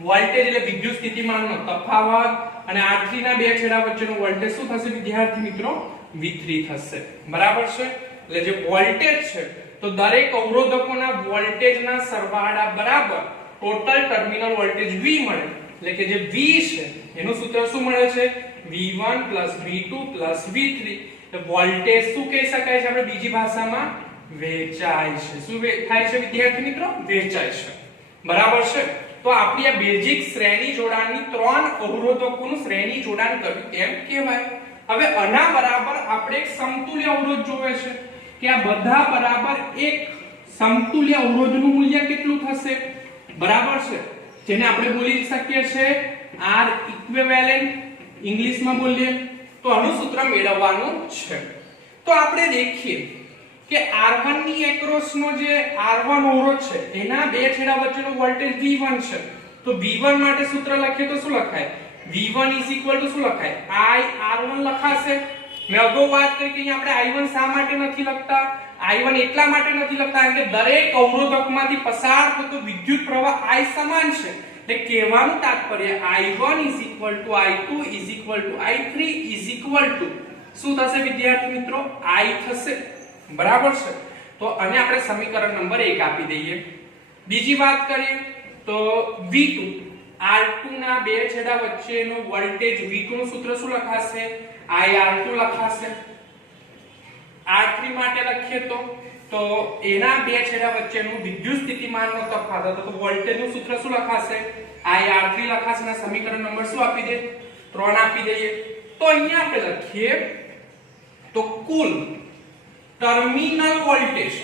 વોલ્ટેજ એટલે વિદ્યુત સ્થિતિમાનનો તફાવત અને R3 ના બે છેડા વચ્ચેનો વોલ્ટેજ શું થશે વિદ્યાર્થી મિત્રો V3 થશે બરાબર છે એટલે જે વોલ્ટેજ છે તો દરેક અવરોધકોના વોલ્ટેજના સરવાળા બરાબર ટોટલ ટર્મિનલ વોલ્ટેજ V મળે એટલે કે જે V છે એનું સૂત્ર શું મળે છે V1 V2 V3 એટલે વોલ્ટેજ શું કહી શકાય છે આપણે બીજી ભાષામાં વેચાય છે શું થાય છે વિદ્યાર્થી મિત્રો વેચાય છે બરાબર છે તો આપણી આ બેઝિક શ્રેણી જોડાણની ત્રણ અવરોધકોનું શ્રેણી જોડાણ કર્યું એમ કહેવાય હવે આના બરાબર આપણે એક સમતુલ્ય અવરોધ જોવે છે કે આ બધા બરાબર એક સમતુલ્ય અવરોધનું મૂલ્ય કેટલું થશે બરાબર છે જેને આપણે બોલી શકીએ છે R ઇક્વિવેલેન્ટ ઇંગ્લિશમાં બોલીએ તો આનું સૂત્ર મેળવવાનું છે તો આપણે દેખીએ કે R1 ની એક્રોસનો જે R1 અવરોધ છે એના બે છેડા વચ્ચેનો વોલ્ટેજ V1 છે તો V1 માટે સૂત્ર લખીએ તો શું લખાય V1 શું લખાય I R1 લખાશે મેં અગાઉ વાત કરી કે આપણે I1 શા માટે નથી લખતા I1 એટલા માટે નથી લખતા કારણ કે દરેક અવરોધકમાંથી પસાર થતો વિદ્યુત પ્રવાહ I સમાન છે એટલે કહેવાનું તાત્પર્ય I1 I2 I3 શું થશે વિદ્યાર્થી મિત્રો I થશે બરાબર છે તો આને આપણે સમીકરણ નંબર 1 આપી દઈએ બીજી વાત કરીએ તો V2 R2 ના બે છેડા વચ્ચેનો વોલ્ટેજ V2 નું સૂત્ર શું લખાશે I R2 લખાશે R3 માટે લખીએ તો એના બે છેડા વચ્ચેનું વિદ્યુત સ્થિતિમાનનો તફાવત તો વોલ્ટેજનું સૂત્ર શું લખાશે I R3 લખાશે અને સમીકરણ નંબર શું આપી દે 3 આપી દઈએ તો અહીંયા આપણે લખીએ તો કુલ ટર્મિનલ વોલ્ટેજ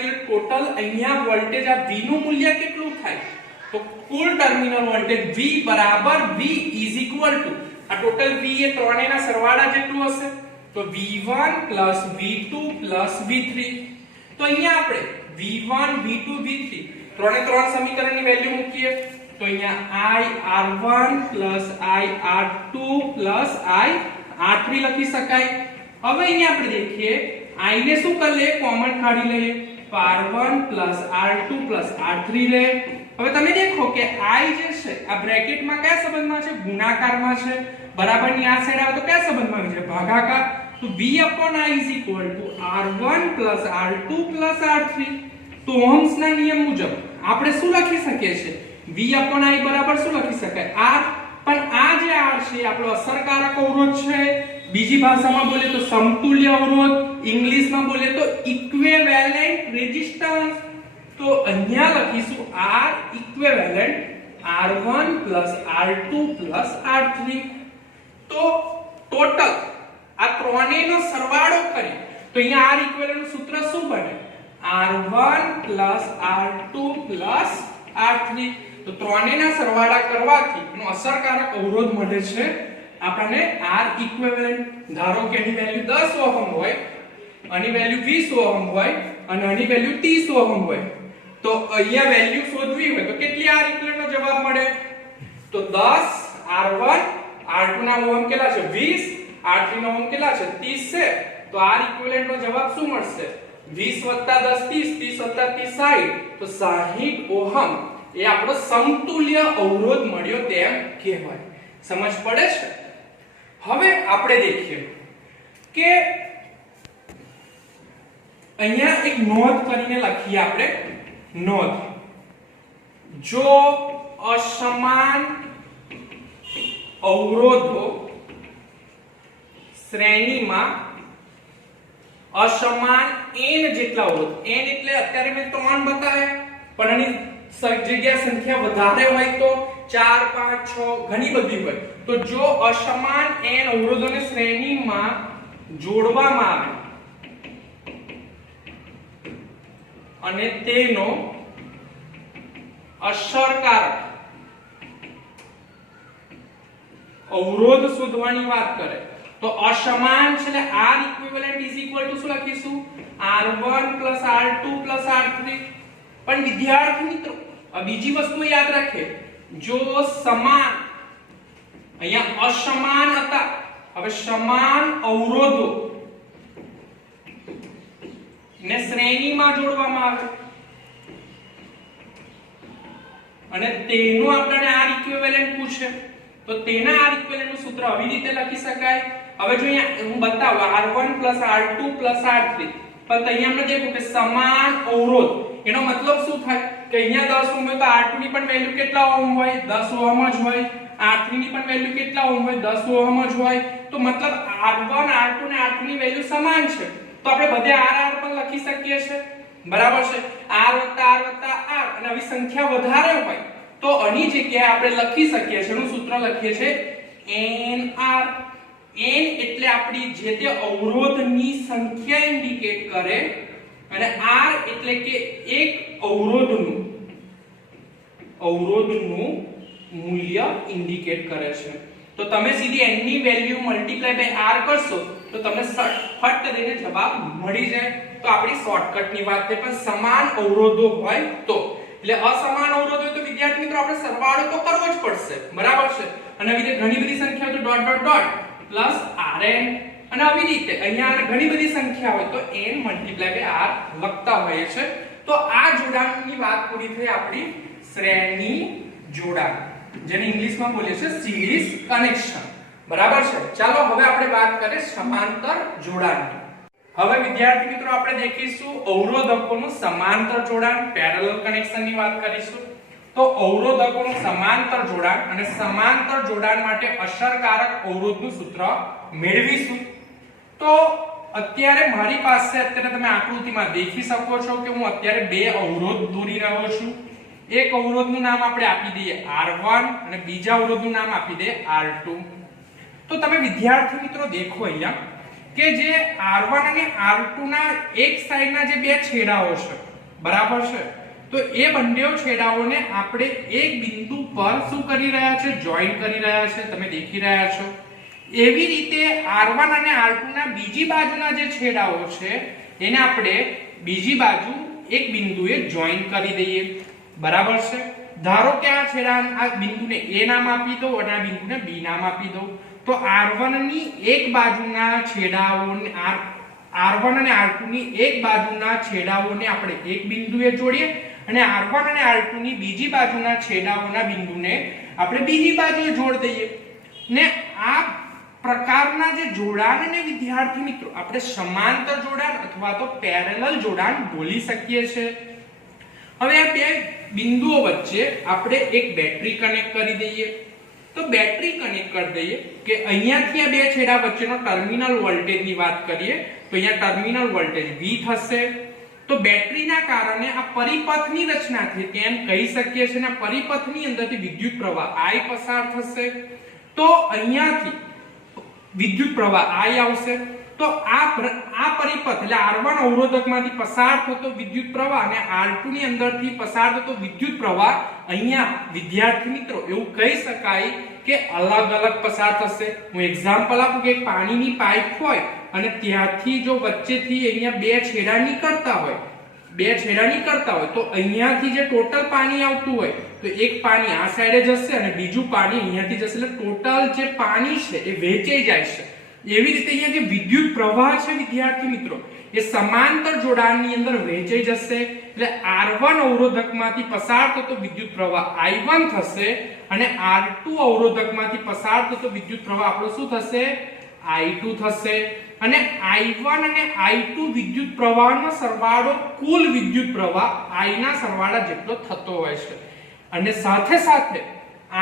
એટલે ટોટલ અહીંયા વોલ્ટેજ આ V નું મૂલ્ય કેટલું થાય તો કુલ ટર્મિનલ વોલ્ટેજ V બરાબર V આ ટોટલ V એ ત્રણેયના સરવાળા જેટલું હશે તો V1 V2 V3 તો અહીંયા આપણે V1 V2 V3 ત્રણે ત્રણ સમીકરણની વેલ્યુ મૂકીએ તો અહીંયા I R1 I R2 I R3 લખી શકાય હવે અહીંયા આપણે देखिए I ને શું કરી લે કોમન કાઢી લઈએ તો R1 R2 R3 લે હવે તમે દેખો કે I જે છે આ બ્રેકેટમાં કયા સંબંધમાં છે ગુણાકારમાં છે બરાબરની આ સાઈડ આવે તો કયા સંબંધમાં આવે છે ભાગાકાર તો V/I R1 R2 R3 તો ઓહ્મ્સના નિયમ મુજબ આપણે શું લખી શકીએ છીએ V/I બરાબર શું લખી શકાય R પણ આ જે R છે આપણો અસરકારક અવરોધ છે બીજી ભાષામાં બોલે તો સમતુલ્ય અવરોધ ઇંગ્લિશમાં બોલે તો ઇક્વિવેલેન્ટ રેઝિસ્ટન્સ તો અહીંયા લખીશું R equivalent R1 R2 R3 તો ટોટલ આ ત્રણેયનો સરવાળો કરીએ તો અહીંયા R ઇક્વિવેલેન્ટ નું સૂત્ર શું બને R1 R2 R3 તો ત્રણેયના સરવાળા કરવાથી એનો અસરકારક અવરોધ મળે છે આપણને R ઇક્વિવેલેન્ટ ધારો કે એની વેલ્યુ 10 ઓહમ હોય આની વેલ્યુ 20 ઓહમ હોય અને આની વેલ્યુ 30 ઓહમ હોય તો અહીંયા વેલ્યુ શોધવી હોય તો કેટલી R ઇક્વિવેલેન્ટ નો જવાબ મળે તો 10 R1 R2 ના ઓહમ કેટલા છે 20 R3 ના ઓહમ કેટલા છે 30 છે તો R ઇક્વિવેલેન્ટ નો જવાબ શું મળશે 20 10 30 30 30 60 તો 60 ઓહમ એ આપણો સમતુલ્ય અવરોધ મળ્યો તેમ કહેવાય સમજ પડે છે હવે આપણે देखिए કે અહીંયા એક નોંધ કરીને લખીએ આપણે નોંધ જો અસમાન અવરોધો શ્રેણીમાં અસમાન n જેટલા અવરોધ n એટલે અત્યારે મેં 3 બતાવ્યા પણ આની જગ્યા સંખ્યા વધારે હોય તો 4 5 6 ઘણી બધી હોય તો જો અસમાન n અવરોધોને શ્રેણીમાં જોડવામાં આવે અને તેનો અસરકારક અવરોધ શોધવાની વાત કરે તો અસમાન છે એટલે R ઇક્વિવેલેન્ટ શું લખીશું R1 R2 R3 પણ વિદ્યાર્થી મિત્રો આ બીજી વસ્તુ યાદ રાખે જો સમાન અહીંયા અસમાન હતા હવે સમાન અવરોધો ને શ્રેણીમાં જોડવામાં આવે અને તેનું આપણને આર ઇક્વિવેલન્ટ પૂછે તો તેના આર ઇક્વિવેલન્ટ નું સૂત્ર આવી રીતે લખી શકાય. હવે જો અહીંયા હું બતાવું R1 R2 R3 પણ અહીંયા આપણે દેખો કે સમાન અવરોધ એનો મતલબ શું થાય કે અહીંયા 10 ઓહમ હોય તો R2 ની પણ વેલ્યુ કેટલા ઓહમ હોય 10 ઓહમ જ હોય, R3 ની પણ વેલ્યુ કેટલા ઓહમ હોય 10 ઓહમ જ હોય. તો મતલબ R1 R2 અને R3 ની વેલ્યુ સમાન છે તો આપણે બધે R પણ લખી શકીએ છે, બરાબર છે. R અને આવી સંખ્યા વધારે હોય તો આની જગ્યાએ આપણે લખી શકીએ છે એનું સૂત્ર લખીએ છે NR. n એટલે આપણી જે તે અવરોધની સંખ્યા ઇન્ડિકેટ કરે અને R એટલે કે એક અવરોધનું મૂલ્ય ઇન્ડિકેટ કરે છે. તો તમે સીધી n ની વેલ્યુ મલ્ટીપ્લાય બાય R કરશો તો તમને ફટ કરીને જવાબ મળી જાય. તો આપણી શોર્ટકટ ની વાત છે પણ સમાન અવરોધો હોય તો એટલે અસમાન અવરોધ હોય તો વિદ્યાર્થી મિત્રો આપણે સરવાળો તો કરવો જ પડશે, બરાબર છે. અને આવી રીતે ઘણી બધી સંખ્યા તો dot dot dot plus Rn અને આવી રીતે અહીંયા ઘણી બધી સંખ્યા હોય તો n મલ્ટીપ્લાય બાય R લખતા હોય છે. તો આ જોડાણની વાત પૂરી થઈ આપણી શ્રેણી જોડાણ જેને ઇંગ્લિશમાં બોલે છે સિરીઝ કનેક્શન, બરાબર છે. ચાલો હવે આપણે વાત કરીએ સમાંતર જોડાણની. હવે વિદ્યાર્થી મિત્રો આપણે દેખીશું અવરોધકોનું સમાંતર જોડાણ પેરેલલ કનેક્શન ની વાત કરીશું. તો અવરોધકોનું સમાંતર જોડાણ અને સમાંતર જોડાણ માટે અસરકારક અવરોધનું સૂત્ર મેળવીશું. તો અત્યારે મારી પાસે અત્યારે તમે આકૃતિમાં દેખી શકો છો કે હું અત્યારે બે અવરોધ દોરી રહ્યો છું. એક અવરોધનું નામ આપણે આપી દઈએ R1 અને બીજા અવરોધનું નામ આપી દઈએ R2. તો તમે વિદ્યાર્થી મિત્રો દેખો અહીંયા કે જે R1 અને R2 ના એક સાઈડના જે બે છેડાઓ છે, બરાબર છે. તો એ બંને છેડાઓને આપણે એક બિંદુ પર શું કરી રહ્યા છે જોઈન કરી રહ્યા છે, તમે દેખી રહ્યા છો. એવી રીતે R1 અને R2 ના બીજી બાજુના જે છેડાઓ છે એને આપણે બીજી બાજુ એક બિંદુએ જોઈન કરી દઈએ, બરાબર છે. ધારો કે આ છેડા આ બિંદુને A નામ આપી દો અને આ બિંદુને B નામ આપી દો. તો R1 ની એક બાજુના છેડાઓને R1 અને R2 ની એક બાજુના છેડાઓને આપણે એક બિંદુએ જોડીએ અને R1 અને R2 ની બીજી બાજુના છેડાઓના બિંદુને આપણે બીજી બાજુએ જોડ દઈએ ને આ પ્રકારના જે જોડાણને વિદ્યાર્થી મિત્રો આપણે સમાંતર જોડાણ અથવા તો પેરેલલ જોડાણ બોલી શકીએ છીએ. હવે આ બે બિંદુઓ વચ્ચે આપણે એક બેટરી કનેક્ટ કરી દઈએ. તો બેટરી કનેક્ટ કરી દઈએ કે અહીંયાથી આ બે છેડા વચ્ચેનો ટર્મિનલ વોલ્ટેજની વાત કરીએ તો અહીંયા ટર્મિનલ વોલ્ટેજ V થશે. તો બેટરીના કારણે આ પરિપથની રચના થઈ તેમ કહી શકીએ છીએ અને પરિપથની અંદરથી વિદ્યુત પ્રવાહ I પસાર થશે. તો અહીંયાથી વિદ્યુત પ્રવાહ I આવશે. તો આ પરિપથ એટલે R1 અવરોધકમાંથી પસાર થતો વિદ્યુત પ્રવાહ અને R2 ની અંદરથી પસાર થતો વિદ્યુત પ્રવાહ અહીંયા વિદ્યાર્થી મિત્રો એવું કહી શકાય કે અલગ અલગ પસાર થશે. હું એક્ઝામ્પલ આપું કે પાણીની પાઇપ હોય અને ત્યાંથી જો વચ્ચેથી અહીંયા બે છેડા નીકળતા હોય તો અહીંયાથી જે ટોટલ પાણી આવતું હોય તો એક પાણી આ સાઈડે જશે અને બીજું પાણી અહીંયાથી જશે એટલે ટોટલ જે પાણી છે એ વહેંચાઈ જાય છે. એવી રીતે અહીંયા જે વિદ્યુત પ્રવાહ છે વિદ્યાર્થી મિત્રો એ સમાંતર જોડાણની અંદર વહેંચાઈ જશે એટલે R1 અવરોધકમાંથી પસાર થતો વિદ્યુત પ્રવાહ I1 થશે અને R2 અવરોધકમાંથી પસાર થતો વિદ્યુત પ્રવાહ આપણો શું થશે I2 થશે. અને I1 અને I2 વિદ્યુત પ્રવાહનો સરવાળો કુલ વિદ્યુત પ્રવાહ I ના સરવાળા જેટલો થતો હોય છે. અને સાથે સાથે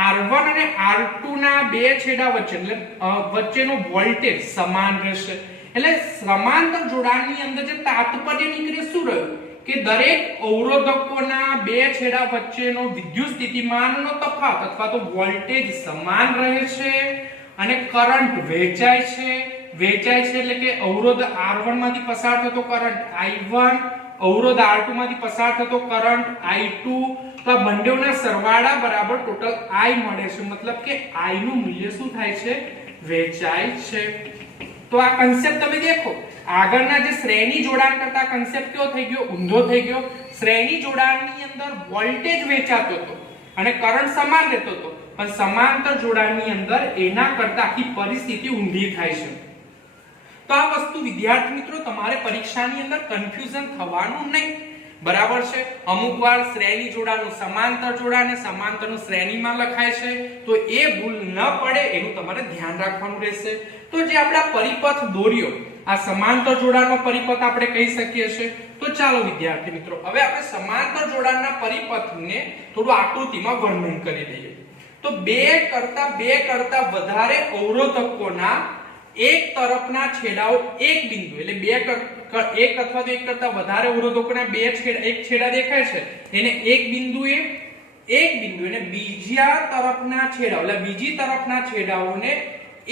R1 અને R2 ના બે છેડા વચ્ચે એટલે વચ્ચેનો વોલ્ટેજ સમાન રહેશે. એટલે સમાંતર જોડાણની અંદર જે તાત્પર્ય નીકળે શું રહ્યું કે દરેક અવરોધકોના બે છેડા વચ્ચેનો વિદ્યુત સ્થિતિમાનનો તફાવત અથવા તો વોલ્ટેજ સમાન રહે છે અને કરંટ વહેંચાય છે એટલે કે અવરોધ R1 માંથી પસાર થતો કરંટ I1 અવરોધ R2 માંથી પસાર થતો કરંટ I2 તો આ બંનેના સરવાળા બરાબર ટોટલ I મળે છે. મતલબ કે I નું મૂલ્ય શું થાય છે વહેંચાય છે. તો આ કન્સેપ્ટ તમે દેખો આગળના જે શ્રેણી જોડાણ કરતા કન્સેપ્ટ કેવો થઈ ગયો ઊંધો થઈ ગયો. શ્રેણી જોડાણની અંદર વોલ્ટેજ વહેંચાતો હતો અને કરંટ સમાન રહેતો હતો પણ સમાંતર જોડાણની અંદર એના કરતા આખી પરિસ્થિતિ ઊંધી થાય છે. તો આ વસ્તુ વિદ્યાર્થી મિત્રો તમારે પરીક્ષાની અંદર કન્ફ્યુઝન થવાનું નહીં. બરાબર છે. અમુક વાર શ્રેણી જોડાણનું સમાંતર જોડાણ અને સમાંતરનું શ્રેણીમાં લખાય છે, તો એ ભૂલ ન પડે એનું તમારે ધ્યાન રાખવાનું રહેશે. તો જે આપણે આ પરિપથ દોર્યો, આ સમાંતર જોડાણનો પરિપથ આપણે કહી શકીએ છીએ. તો ચાલો વિદ્યાર્થી મિત્રો, હવે આપણે સમાંતર જોડાણના પરિપથને થોડું આકૃતિમાં વર્ણન કરી દઈએ. તો બે કરતા વધારે અવરોધકોના એક તરફના છેડાઓ એક બિંદુ, એટલે એક અથવા તો એક કરતા વધારે અવરોધકોના એક છેડા દેખાય છે, એને એક બિંદુએ અને બીજી તરફના છેડાઓને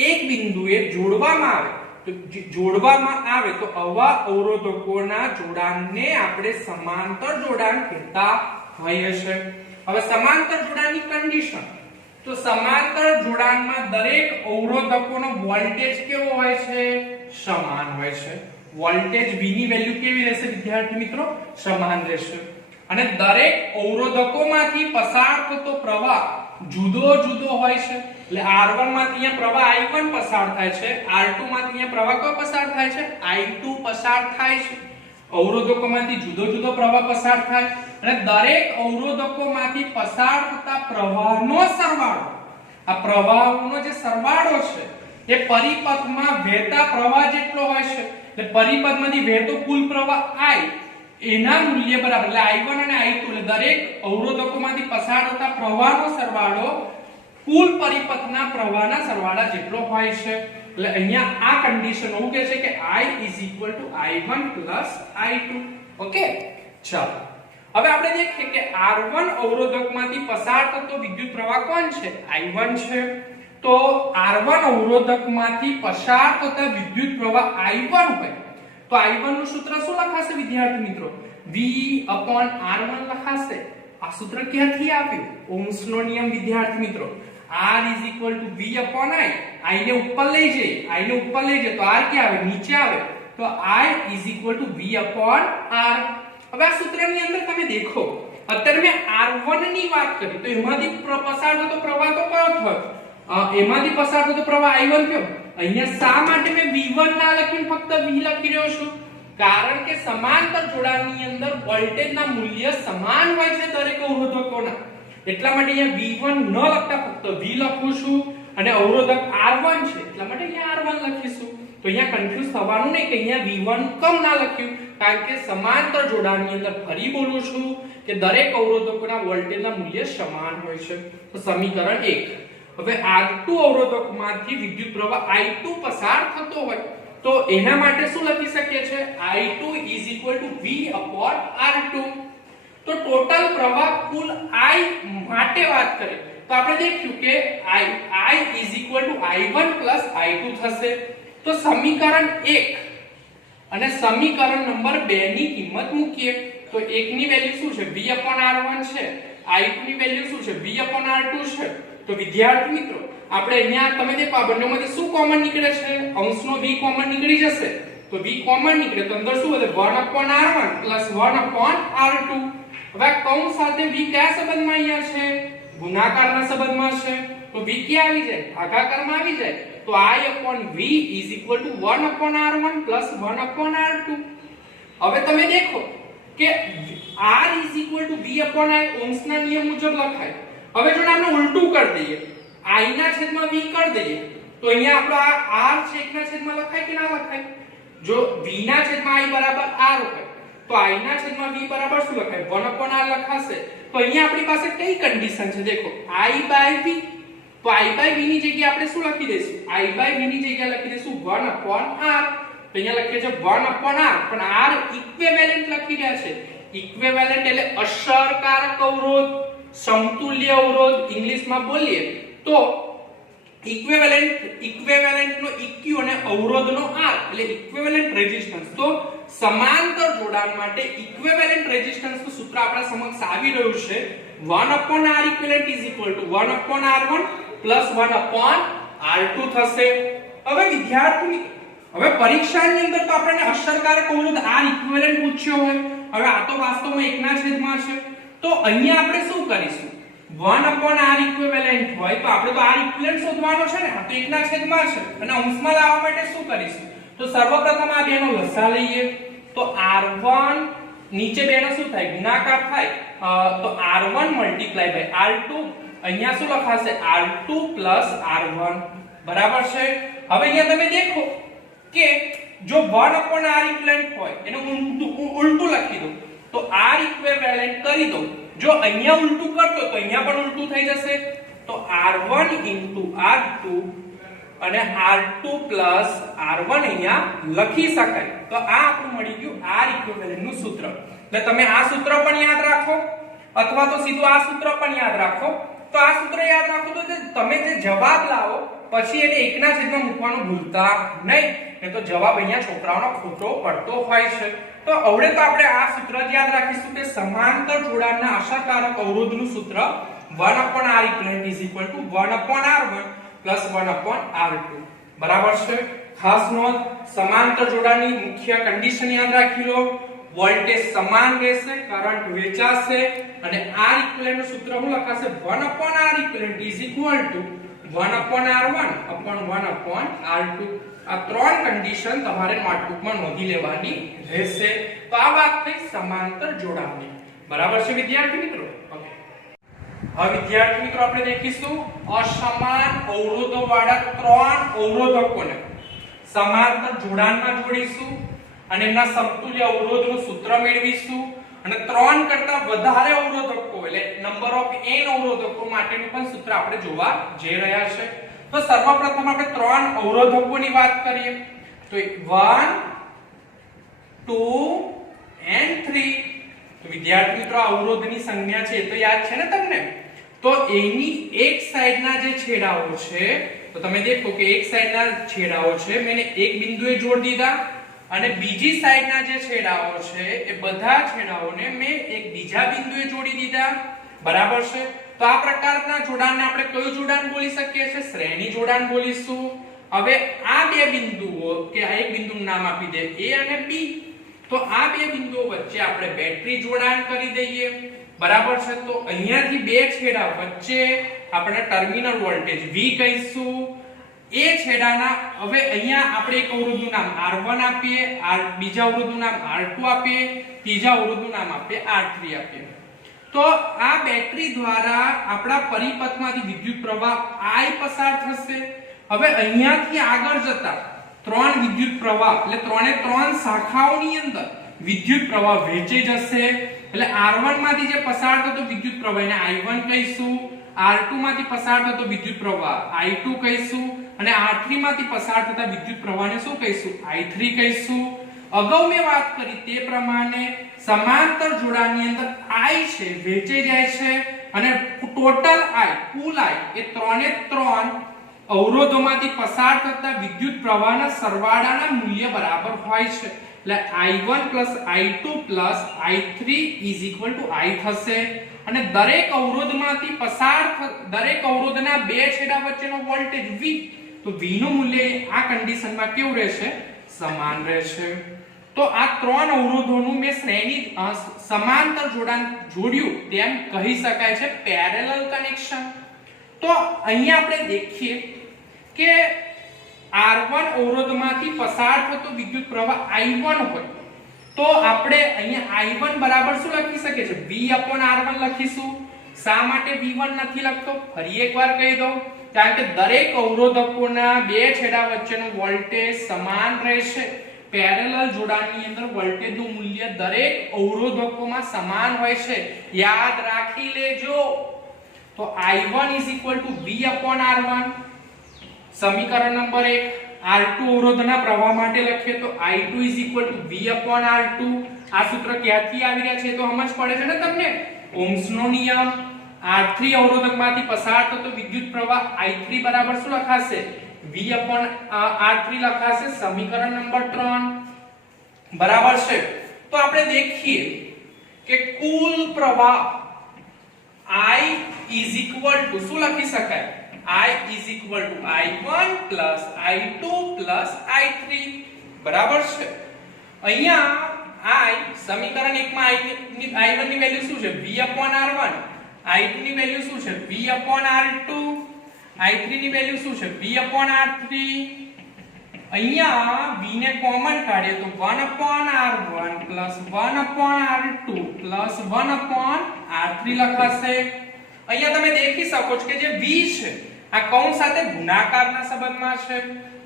એક બિંદુએ જોડવામાં આવે તો આવા અવરોધકોના જોડાણને આપણે સમાંતર જોડાણ કહેતા હોઈએ છીએ. હવે સમાંતર જોડાણની કન્ડિશન, તો સમાંતર જોડાણમાં દરેક અવરોધકોનો વોલ્ટેજ કેવો હોય છે? સમાન હોય છે. વોલ્ટેજ V ની વેલ્યુ કેવી રહેશે વિદ્યાર્થી મિત્રો? સમાન રહેશે. અને દરેક અવરોધકોમાંથી પસાર થતો પ્રવાહ જુદો હોય છે. એટલે R1 માંથી અહીંયા પ્રવાહ I1 પસાર થાય છે, R2 માંથી અહીંયા પ્રવાહ કયો પસાર થાય છે? I2 પસાર થાય છે. અવરોધકોમાંથી જુદો પ્રવાહ પસાર થાય અને દરેક અવરોધકોમાંથી પસાર થતા પ્રવાહનો સરવાળો, આ પ્રવાહોનો જે સરવાળો છે એ પરિપથમાં વહેતા પ્રવાહ જેટલો હોય છે. એટલે પરિપથમાંથી વહેતો કુલ પ્રવાહ I એના મૂલ્ય બરાબર, એટલે I1 અને I2, એટલે દરેક અવરોધકોમાંથી પસાર થતા પ્રવાહનો સરવાળો કુલ પરિપથના પ્રવાહના સરવાળા જેટલો હોય છે. એટલે અહીંયા આ કન્ડિશન એવું કહે છે કે I I1 I2. ઓકે, ચાલો હવે આપણે દેખીએ કે R1 અવરોધકમાંથી પસાર થતો વિદ્યુત પ્રવાહ કોણ છે? I1 છે. તો R1 અવરોધકમાંથી પસાર થતા વિદ્યુત પ્રવાહ I1 હોય તો I1 નું સૂત્ર શું લખાશે વિદ્યાર્થી મિત્રો? V/R1 લખાશે. આ સૂત્ર ક્યાંથી આપ્યું? ઓહ્મનો નિયમ વિદ્યાર્થી મિત્રો. R V/I. I ને ઉપર લઈ જઈએ, તો R ક્યાં આવે? નીચે આવે. તો I V/R. હવે આ સૂત્રની અંદર તમે દેખો, અત્યારે મેં R1 ની વાત કરી તો એમાંથી પસાર થતો પ્રવાહ તો કયો થયો? એમાંથી પસાર થતો પ્રવાહ I1 થયો. અહીંયા શા માટે મેં V1 ના લખીને ફક્ત V લખી રહ્યો છું? કારણ કે સમાંતર જોડાણની અંદર વોલ્ટેજના મૂલ્ય સમાન હોય છે દરેક અવરોધકોના. એટલા માટે અહીંયા V1 ન લખતા ફક્ત V લખું છું અને અવરોધક R1 છે એટલા માટે અહીંયા R1 લખીશું. તો અહીંયા કન્ફ્યુઝ થવાનું નહીં કે અહીંયા V1 કેમ ના લખ્યું, કારણ કે સમાંતર જોડાણની અંદર ફરી બોલું છું કે દરેક અવરોધકોના વોલ્ટેજના મૂલ્ય સમાન હોય છે. તો સમીકરણ 1. હવે R2 અવરોધકમાંથી વિદ્યુત પ્રવાહ I2 પસાર થતો હોય તો એના માટે શું લખી શકીએ છે? I2 V/R2. તો ટોટલ પ્રવાહ કુલ I માટે વાત કરીએ તો આપણે દેખ્યું કે I I1 I2 થશે. તો સમીકરણ 1 અને સમીકરણ નંબર 2 ની કિંમત મૂકીએ તો 1 ની વેલ્યુ શું છે? V/R1 છે. I2 ની વેલ્યુ શું છે? V/R2 છે. તો વિદ્યાર્થી મિત્રો આપણે અહીંયા તમે દેખો આ બંનેમાંથી શું કોમન નીકળે છે? અંશનો V કોમન નીકળી જશે. તો V કોમન નીકળે તો અંદર શું વધે? 1/R1 1/R2. હવે કૌંસ સાથે V કયા સંબંધમાં અહીંયા છે? ગુણાકારના સંબંધમાં છે. તો V ક્યાં આવી જાય? ભાગાકારમાં આવી જાય. તો I/V 1/R1 1/R2. હવે તમે દેખો કે R V/I ઓહ્મના નિયમ મુજબ લખાય. હવે જો આપણે ઉલટું કરી દઈએ, I ના છેદમાં V કરી દઈએ તો અહીંયા આપણો આ R છે 1 ના છેદમાં લખાય કે ના લખાય? જો V ના છેદમાં I બરાબર R હોય તો I ના છેદમાં V બરાબર શું લખાય? 1/R લખાશે. તો અહીંયા આપણી પાસે કઈ કન્ડિશન છે? દેખો I/V. તો I/V ની જગ્યાએ આપણે શું લખી દઈશું? I/V ની જગ્યાએ લખી દઈશું 1/R. તો અહીંયા લખીએ છે 1/R, પણ R ઇક્વિવેલેન્ટ લખી રહ્યા છે. ઇક્વિવેલેન્ટ એટલે અસરકારક અવરોધ, સમતુલ્ય અવરોધ ઇંગ્લિશમાં બોલીએ તો ઇક્વિવેલેન્ટ નો EQ અને અવરોધનો R એટલે ઇક્વિવેલેન્ટ રેઝિસ્ટન્સ. તો સમાંતર જોડાણ માટે ઇક્વિવેલેન્ટ રેઝિસ્ટન્સ નું સૂત્ર આપણા સમક્ષ આવી રહ્યું છે 1/R equivalent is equal to 1/R1 plus 1/R2 થશે. હવે વિદ્યાર્થી મિત્રો હવે પરીક્ષાની અંદર તો આપણને અસરકારક અવરોધ R equivalent પૂછ્યો હોય. હવે આ તો વાસ્તવમાં 1 ના છેદમાં છે. તો અહીંયા આપણે શું કરીશું? 1/R equivalent હોય તો આપણે તો R equivalent શોધવાનો છે ને. આ તો 1 ના છેદમાં છે અને અંશમાં લાવવા માટે શું કરીશું? તો સર્વપ્રથમ આ બેનો લસા લઈએ. તો R1 નીચે બેનો શું થાય ગુણાકાર થાય તો r1 મલ્ટીપ્લાય બાય r2 અહીંયા શું લખાશે r2 r1 બરાબર છે। હવે અહીંયા તમે દેખો કે જો 1 upon r ઇક્વિવેલન્ટ હોય એનું ઉલટું લખી દો તો r ઇક્વિવેલન્ટ કરી દો। જો અહીંયા ઉલટું કરતો તો અહીંયા પણ ઉલટું થઈ જશે તો r1 r2 અને r2 r1 અહીંયા લખી શકાય। તો આ આપણું મળી ગયું r ઇક્વિવેલન્ટ નું સૂત્ર। એટલે તમે આ સૂત્ર પણ યાદ રાખો અથવા તો સીધું આ સૂત્ર પણ યાદ રાખો। તો આ સૂત્ર યાદ રાખો તો તમે જે જવાબ લાવો પછી એને એકના છેદમાં મૂકવાનું ભૂલતા નહીં, નહીં તો જવાબ અહીંયા છોકરાઓનો ખોટો પડતો હોય છે। તો હવે તો આપણે આ સૂત્ર યાદ રાખીશું કે સમાંતર જોડાણના અસરકારક અવરોધનું સૂત્ર 1/r equivalent is equal to 1/r1 plus 1/r2 બરાબર છે। ખાસ નોંધ સમાંતર જોડાણની મુખ્ય કન્ડિશન યાદ રાખી લો। વોલ્ટેજ સમાન રહેશે, કરંટ વેચાશે અને r equivalent નું સૂત્ર શું લખાશે 1/r equivalent is equal to 1/r1 upon 1/r2। આ ત્રણ કન્ડિશન તમારે નોટબુકમાં નોંધી લેવાની રહેશે। તો આ વાત થઈ સમાંતર જોડાણની બરાબર છે વિદ્યાર્થી મિત્રો। ઓકે, હવે વિદ્યાર્થી મિત્રો આપણે દેખીશું અસમાન અવરોધોવાળા ત્રણ અવરોધકોને સમાંતર જોડાણમાં જોડીશું અને એના સમતુલ્ય અવરોધનું સૂત્ર મેળવીશું અને ત્રણ કરતા વધારે અવરોધકો એટલે નંબર ઓફ n અવરોધકો માટેનું પણ સૂત્ર આપણે જોવા જઈ રહ્યા છે। તો સર્વપ્રથમ આપણે ત્રણ અવરોધકોની વાત કરીએ તો 1 2 and 3। તો વિદ્યાર્થી મિત્રો અવરોધની સંજ્ઞા છે તો યાદ છે ને તમને। તો એની એક સાઈડના જે છેડાઓ છે તો તમે દેખો કે એક સાઈડના છેડાઓ છે મેં એક બિંદુએ જોડી દીધા અને બીજી સાઈડના જે છેડાઓ છે એ બધા છેડાઓને મેં એક બીજા બિંદુએ જોડી દીધા બરાબર છે। તો આ પ્રકારના જોડાણને આપણે કયું જોડાણ બોલી શકીએ છીએ શ્રેણી જોડાણ બોલીશું। હવે આ બે બિંદુઓ કે આ એક બિંદુનું નામ આપી દે a અને b, તો આ બે બિંદુઓ વચ્ચે આપણે બેટરી જોડાણ કરી દઈએ બરાબર છે। તો અહીંયાથી બે છેડા વચ્ચે આપણે ટર્મિનલ વોલ્ટેજ v કહીશું। એ છેડાના હવે અહીંયા આપણે એક અવરોધનું નામ r1 આપીએ, બીજા અવરોધનું નામ r2 આપીએ, ત્રીજા અવરોધનું નામ આપીએ r3 આપીએ। તો આ બેટરી દ્વારા આપણા પરિપથમાંથી વિદ્યુત પ્રવાહ I પસાર થશે। હવે અહીંયાથી આગળ જતા ત્રણ વિદ્યુત પ્રવાહ એટલે ત્રણે ત્રણ શાખાઓની અંદર વિદ્યુત પ્રવાહ વહેંચાઈ જશે। એટલે r1 માંથી જે પસાર થતો વિદ્યુત પ્રવાહ એને I1 કહીશું, r2 માંથી પસાર થતો વિદ્યુત પ્રવાહ I2 કહીશું અને r3 માંથી પસાર થતા વિદ્યુત પ્રવાહને શું કહીશું I3 કહીશું। અગાઉ મેં વાત કરી તે પ્રમાણે સમાંતર જોડાણની અંદર I છે વહેંચાઈ જાય છે અને ટોટલ I કુલ I એ ત્રણે ત્રણ અવરોધોમાંથી પસાર થતા વિદ્યુત પ્રવાહના સરવાળાના મૂલ્ય બરાબર હોય છે। એટલે I1 I2 I3 I થશે અને દરેક અવરોધમાંથી પસાર દરેક અવરોધના બે છેડા વચ્ચેનો વોલ્ટેજ V, તો V નું મૂલ્ય આ કન્ડિશનમાં કેવું રહેશે સમાન રહેશે। તો આ ત્રણ અવરોધોનું મેં શ્રેણી સમાંતર જોડાણ જોડ્યું તેમ કહી શકાય છે પેરેલલ કનેક્શન। તો અહીંયા આપણે देखिए કે R1 અવરોધમાંથી પસાર થતો વિદ્યુત પ્રવાહ I1 હોય તો આપણે અહીંયા I1 બરાબર શું લખી શકીએ છીએ V/R1 લખીશું। શા માટે V1 નથી લખતો ફરી એકવાર કહી દઉં કારણ કે દરેક અવરોધકોના બે છેડા વચ્ચેનો વોલ્ટેજ સમાન રહેશે। પેરેલલ જોડાણની અંદર વોલ્ટેજનું મૂલ્ય દરેક અવરોધકોમાં સમાન હોય છે, યાદ રાખી લેજો। તો I1 V/R1 સમીકરણ નંબર 1 R2 અવરોધના પ્રવાહ માટે લખીએ તો I2 V/R2। આ સૂત્ર ક્યાંથી આવી રહ્યા છે તો સમજ પડે છે ને તમને ઓહ્મનો નિયમ। R3 અવરોધકમાંથી પસાર થતો વિદ્યુત પ્રવાહ I3 બરાબર શું લખાશે V/R3 લખાશે સમીકરણ નંબર 3 બરાબર છે। તો આપણે देखिए કે કુલ પ્રવાહ I શું લખી શકાય I I1 I2 I3 બરાબર છે। અહીંયા I સમીકરણ 1 માં I1 ની વેલ્યુ શું છે V/R1, I2 ની વેલ્યુ શું છે V/R2, I3 ની વેલ્યુ શું છે V/R3। અહીંયા v ને કોમન કાઢીએ તો 1/r1 1/r2 1/r3 લખાશે. અહીંયા તમે દેખી શકો છો કે જે v છે આ કૌંસ સાથે ગુણાકારના સંબંધમાં છે,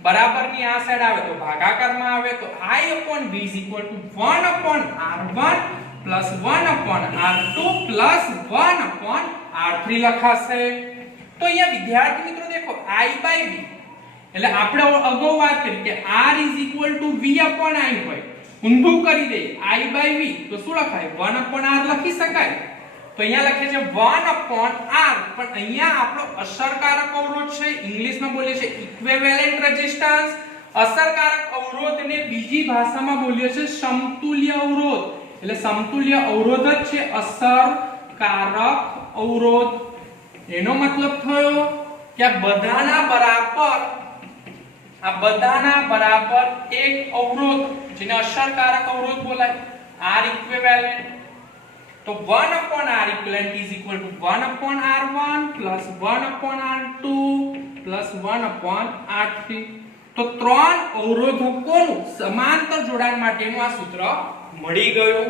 બરાબરની આ સાઈડ આવે તો ભાગાકારમાં આવે તો i/v = 1/r1 1/r2 1/r3 લખાશે. તો અહીંયા વિદ્યાર્થી મિત્રો દેખો i/v એટલે આપણે અગાઉ વાત કરી કે r = v/i હોય, ઊંધું કરી દે i/v તો શું લખાય 1/r લખી શકાય. તો અહીંયા લખે છે 1/r, પણ અહીંયા આપણો અસરકારક અવરોધ છે, ઇંગ્લિશમાં બોલે છે ઇક્વિવેલેન્ટ રેઝિસ્ટન્સ. અસરકારક અવરોધને બીજી ભાષામાં બોલીએ છે સમતુલ્ય અવરોધ. એટલે સમતુલ્ય અવરોધ જ છે અસરકારક અવરોધ. એનો મતલબ થયો કે આ બધાના બરાબર એક અવરોધ જેને અસરકારક અવરોધ બોલાય, R ઇક્વિવેલેન્ટ. તો 1/R equivalent is equal to 1/R1 1/R2 1/R3. તો ત્રણ અવરોધકોનું સમાંતર જોડાણ માટેનું આ સૂત્ર મળી ગયું.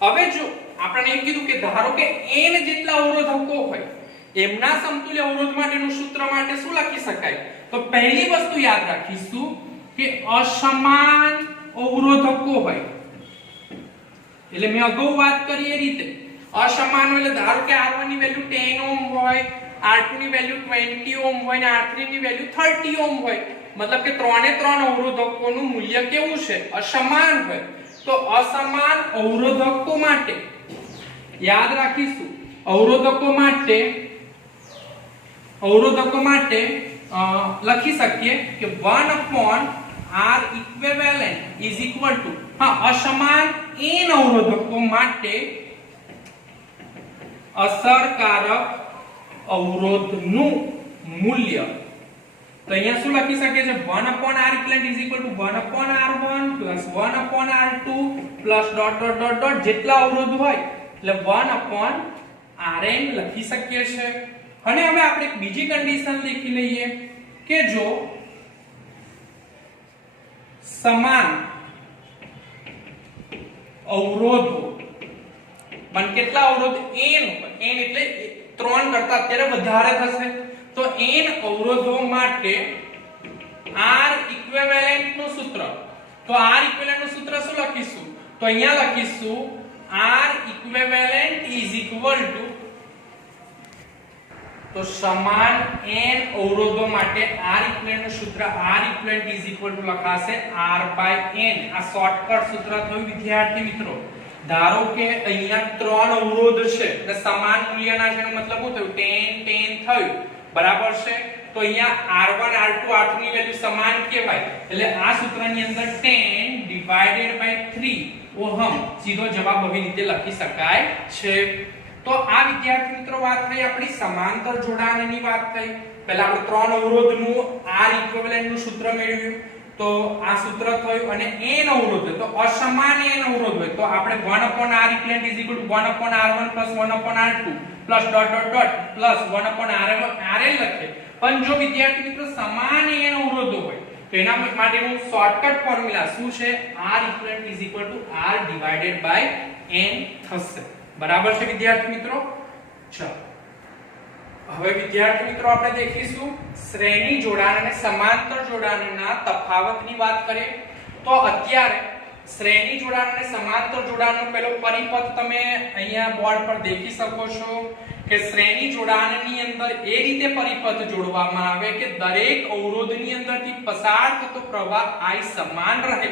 હવે જો આપણે એમ કીધું કે ધારો કે n જેટલા અવરોધકો હોય એમના સમતુલ્ય અવરોધ માટેનું સૂત્ર માટે શું લખી શકાય? તો પહેલી વસ્તુ યાદ રાખીશું કે અસમાન અવરોધકો હોય એટલે મેં અગાઉ વાત કરી એ રીતે અસમાન એટલે ધારો કે R1 ની વેલ્યુ 10 ઓહમ હોય, R2 ની વેલ્યુ 20 ઓહમ હોય અને R3 ની વેલ્યુ 30 ઓહમ હોય, મતલબ કે ત્રણે ત્રણ અવરોધકોનું મૂલ્ય કેવું છે? અસમાન હોય. તો અસમાન અવરોધકો માટે યાદ રાખીશું અવરોધકો માટે લખી શકીએ કે 1/R equivalent is equal to અસમાન n અવરોધકો માટે અસરકારક અવરોધનું મૂલ્ય. તો અહીંયા શું લખી શકીએ છે 1/R equivalent is equal to 1/R1 1/R2 જેટલા અવરોધ હોય એટલે 1/Rn લખી શકીએ છે. અને હવે આપણે એક બીજી કન્ડિશન લખી લઈએ કે જો સમાન અવરોધો પણ કેટલા અવરોધ n એટલે 3 કરતા અત્યારે વધારે થશે. તો n અવરોધો માટે R equivalent નું સૂત્ર, તો R equivalent નું સૂત્ર શું લખીશું? તો અહીંયા લખીશું R equivalent is equal to તો સમાન n અવરોધો માટે R equivalent નું સૂત્ર R equivalent is equal to લખાશે R/n. આ શોર્ટકટ સૂત્ર થયું વિદ્યાર્થી મિત્રો. ધારો કે અહીંયા ત્રણ અવરોધ છે એટલે સમાન મૂલ્યના છે એનો મતલબ શું થયું? 10 થયું, બરાબર છે. તો અહીંયા R1 R2 R3 ની વેલ્યુ સમાન કહેવાય એટલે આ સૂત્રની અંદર 10/3 ઓહમ સીધો જવાબ આવી રીતે લખી શકાય છે. તો આ વિદ્યાર્થી મિત્રો વાત થઈ આપણી સમાંતર જોડાણની વાત થઈ. પહેલા આપણે ત્રણ અવરોધનું R equivalent નું સૂત્ર મેળવ્યું, તો આ સૂત્ર થયું. અને n અવરોધ હોય તો અસમાન n અવરોધ હોય તો આપણે 1/R equivalent is equal to 1/R1 1/R2 1/RL લખીએ. પણ જો વિદ્યાર્થી મિત્રો સમાન n અવરોધો હોય તો એના માટેનું શોર્ટકટ ફોર્મ્યુલા શું છે? R equivalent is equal to R divided by n થશે. બરાબર છે વિદ્યાર્થી મિત્રો? ચાલો હવે વિદ્યાર્થી મિત્રો આપણે દેખીશું શ્રેણી જોડાણ અને સમાંતર જોડાણના તફાવતની વાત કરીએ. તો અત્યારે શ્રેણી જોડાણ અને સમાંતર જોડાણનો પહેલો પરિપથ તમે અહીંયા બોર્ડ પર દેખી શકો છો કે શ્રેણી જોડાણની અંદર એ રીતે પરિપથ જોડવામાં આવે કે દરેક અવરોધની અંદરથી પસાર થતો પ્રવાહ I સમાન રહે.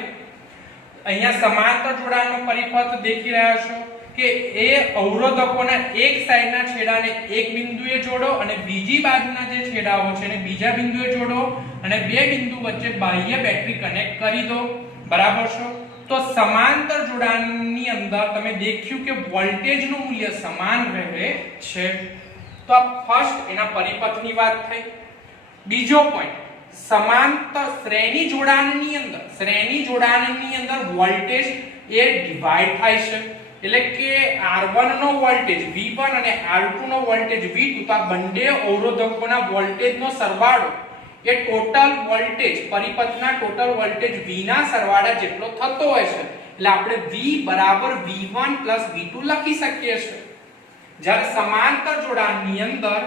અહીંયા સમાંતર જોડાણનો પરિપથ દેખી રહ્યા છો કે એ અવરોધકોના એક સાઈડના છેડાને એક બિંદુએ જોડો અને બીજી બાજુના જે છેડાઓ છે એને બીજા બિંદુએ જોડો અને બે બિંદુ વચ્ચે બાહ્ય બેટરી કનેક્ટ કરી દો. બરાબર છે? તો સમાંતર જોડાણની અંદર તમે દેખ્યું કે વોલ્ટેજનું મૂલ્ય સમાન રહે છે. તો આ ફર્સ્ટ એના પરિપથની વાત થઈ. બીજો પોઈન્ટ, સમાંતર શ્રેણી જોડાણની અંદર વોલ્ટેજ એ ડિવાઈડ થાય છે. એટલે કે R1 નો વોલ્ટેજ V1 અને R2 નો વોલ્ટેજ V2 તો આ બંને અવરોધકોના વોલ્ટેજનો સરવાળો કે ટોટલ વોલ્ટેજ પરિપથના ટોટલ વોલ્ટેજ V ના સરવાળા જેટલો થતો હોય છે એટલે આપણે V બરાબર V1 V2 લખી શકીએ છીએ જ્યારે સમાંતર જોડાણની અંદર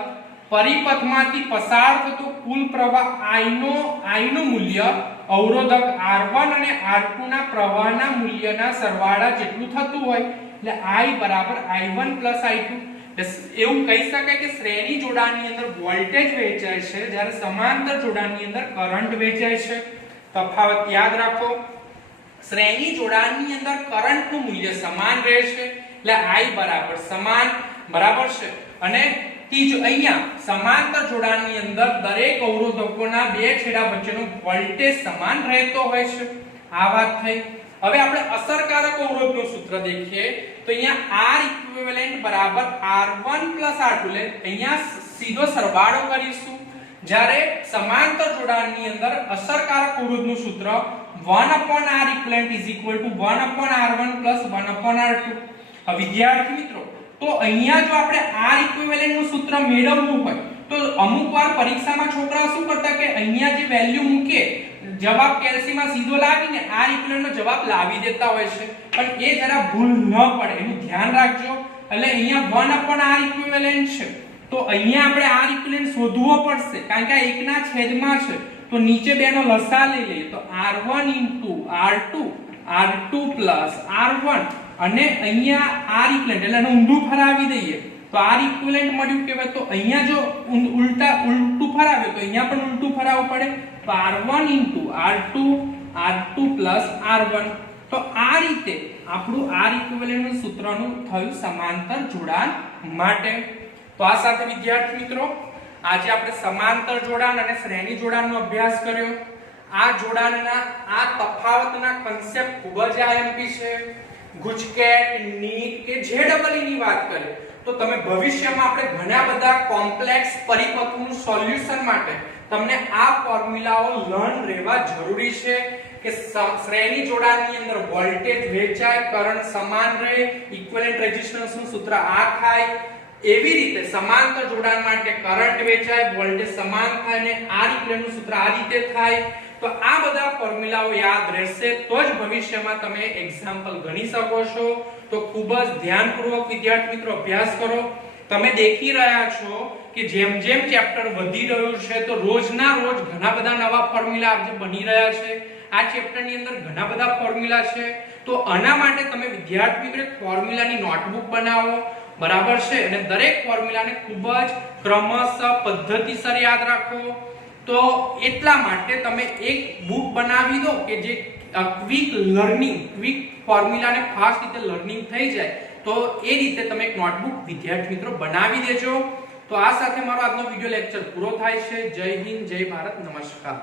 પરિપથમાંથી પસાર થતો કુલ પ્રવાહ I નું મૂલ્ય અવરોધક R1 અને R2 ના પ્રવાહના મૂલ્યના સરવાળા જેટલું થતું હોય એટલે I બરાબર I1 I2 એવું કહી શકાય કે શ્રેણી જોડાણની અંદર વોલ્ટેજ વહેંચાય છે જ્યારે સમાંતર જોડાણની અંદર કરંટ વહેંચાય છે તફાવત યાદ રાખો શ્રેણી જોડાણની અંદર કરંટનું મૂલ્ય સમાન રહેશે એટલે I બરાબર સમાન બરાબર છે અને ત્રીજો અહીંયા સમાંતર જોડાણની અંદર દરેક અવરોધકોના બે છેડા વચ્ચેનો વોલ્ટેજ સમાન રહેતો હોય છે આ વાત થઈ હવે આપણે અસરકારક અવરોધનું સૂત્ર દેખીએ તો અહીંયા R ઇક્વિવેલેન્ટ બરાબર R1 R2 લે અહીંયા સીધો સરવાળો કરીશું જ્યારે સમાંતર જોડાણની અંદર અસરકારક અવરોધનું સૂત્ર 1/R equivalent is equal to 1/R1 1/R2 હવે વિદ્યાર્થી મિત્રો તો અહીંયા જો આપણે R equivalent નું સૂત્ર મેળવવું હોય તો અમુકવાર પરીક્ષામાં છોકરાઓ શું કરતા કે અહીંયા જે વેલ્યુ મૂકે જવાબ કેલ્સીમાં સીધો લાવીને R equivalent નો જવાબ લાવી દેતા હોય છે પણ એ જરા ભૂલ ન પડે એનું ધ્યાન રાખજો એટલે અહીંયા 1/R equivalent છે તો અહીંયા આપણે R equivalent શોધવો પડશે કારણ કે આ એકના છેદમાં છે તો નીચે બેનો લસા લઈ લઈએ તો R1 R2 R2 R1 અને અહીંયા R equivalent એટલે એનું ઊંધું ફરાવી દઈએ તો R equivalent મળ્યું કહેવાય તો અહીંયા જો ઉલટું ફરાવે તો અહીંયા પણ ઉલટું ફરાવવું પડે તો R1 R2 R2 R1 તો આ રીતે આપણું R equivalent નું સૂત્રનું થયું સમાંતર જોડાણ માટે તો આ સાથે વિદ્યાર્થી મિત્રો આજે આપણે સમાંતર જોડાણ અને શ્રેણી જોડાણનો અભ્યાસ કર્યો આ જોડાણના આ તફાવતના કન્સેપ્ટ ખૂબ જ આઈએમપી છે ગુજકેટ નીટ કે જેડબલઈ ની વાત કરીએ તો તમે ભવિષ્યમાં આપણે ઘણા બધા કોમ્પ્લેક્સ પરિપથોનું સોલ્યુશન માટે તમને આ ફોર્મ્યુલાઓ લર્ન રહેવા જરૂરી છે કે શ્રેણી જોડાણની અંદર વોલ્ટેજ વહેંચાય કરંટ સમાન રહે ઇક્વિવેલન્ટ રેઝિસ્ટન્સ નું સૂત્ર આ થાય એવી રીતે સમાંતર જોડાણ માટે કરંટ વહેંચાય વોલ્ટેજ સમાન થાય અને R equivalent નું સૂત્ર આ રીતે થાય તો આ બધા ફોર્મ્યુલાઓ યાદ રહેશે તો જ ભવિષ્યમાં તમે એક્ઝામ્પલ ગણી શકો છો તો ખૂબ જ ધ્યાનપૂર્વક વિદ્યાર્થી મિત્રો અભ્યાસ કરો તમે દેખી રહ્યા છો કે જેમ જેમ ચેપ્ટર વધી રહ્યું છે તો રોજના રોજ ઘણા બધા નવા ફોર્મ્યુલા આજે બની રહ્યા છે આ ચેપ્ટરની અંદર ઘણા બધા ફોર્મ્યુલા છે તો આના માટે તમે વિદ્યાર્થી મિત્રો ફોર્મ્યુલાની નોટબુક બનાવો બરાબર છે અને દરેક ફોર્મ્યુલાને ખૂબ જ ક્રમશઃ પદ્ધતિસર યાદ રાખો તો એટલા માટે તમે એક બુક બનાવી દો કે જે ક્વિક ફોર્મ્યુલાને ફાસ્ટ રીતે લર્નિંગ થઈ જાય તો એ રીતે તમે એક નોટબુક વિદ્યાર્થી મિત્રો બનાવી દેજો તો આ સાથે મારો આજનો વિડિયો લેક્ચર પૂરો થાય છે જય હિન્દ જય ભારત નમસ્કાર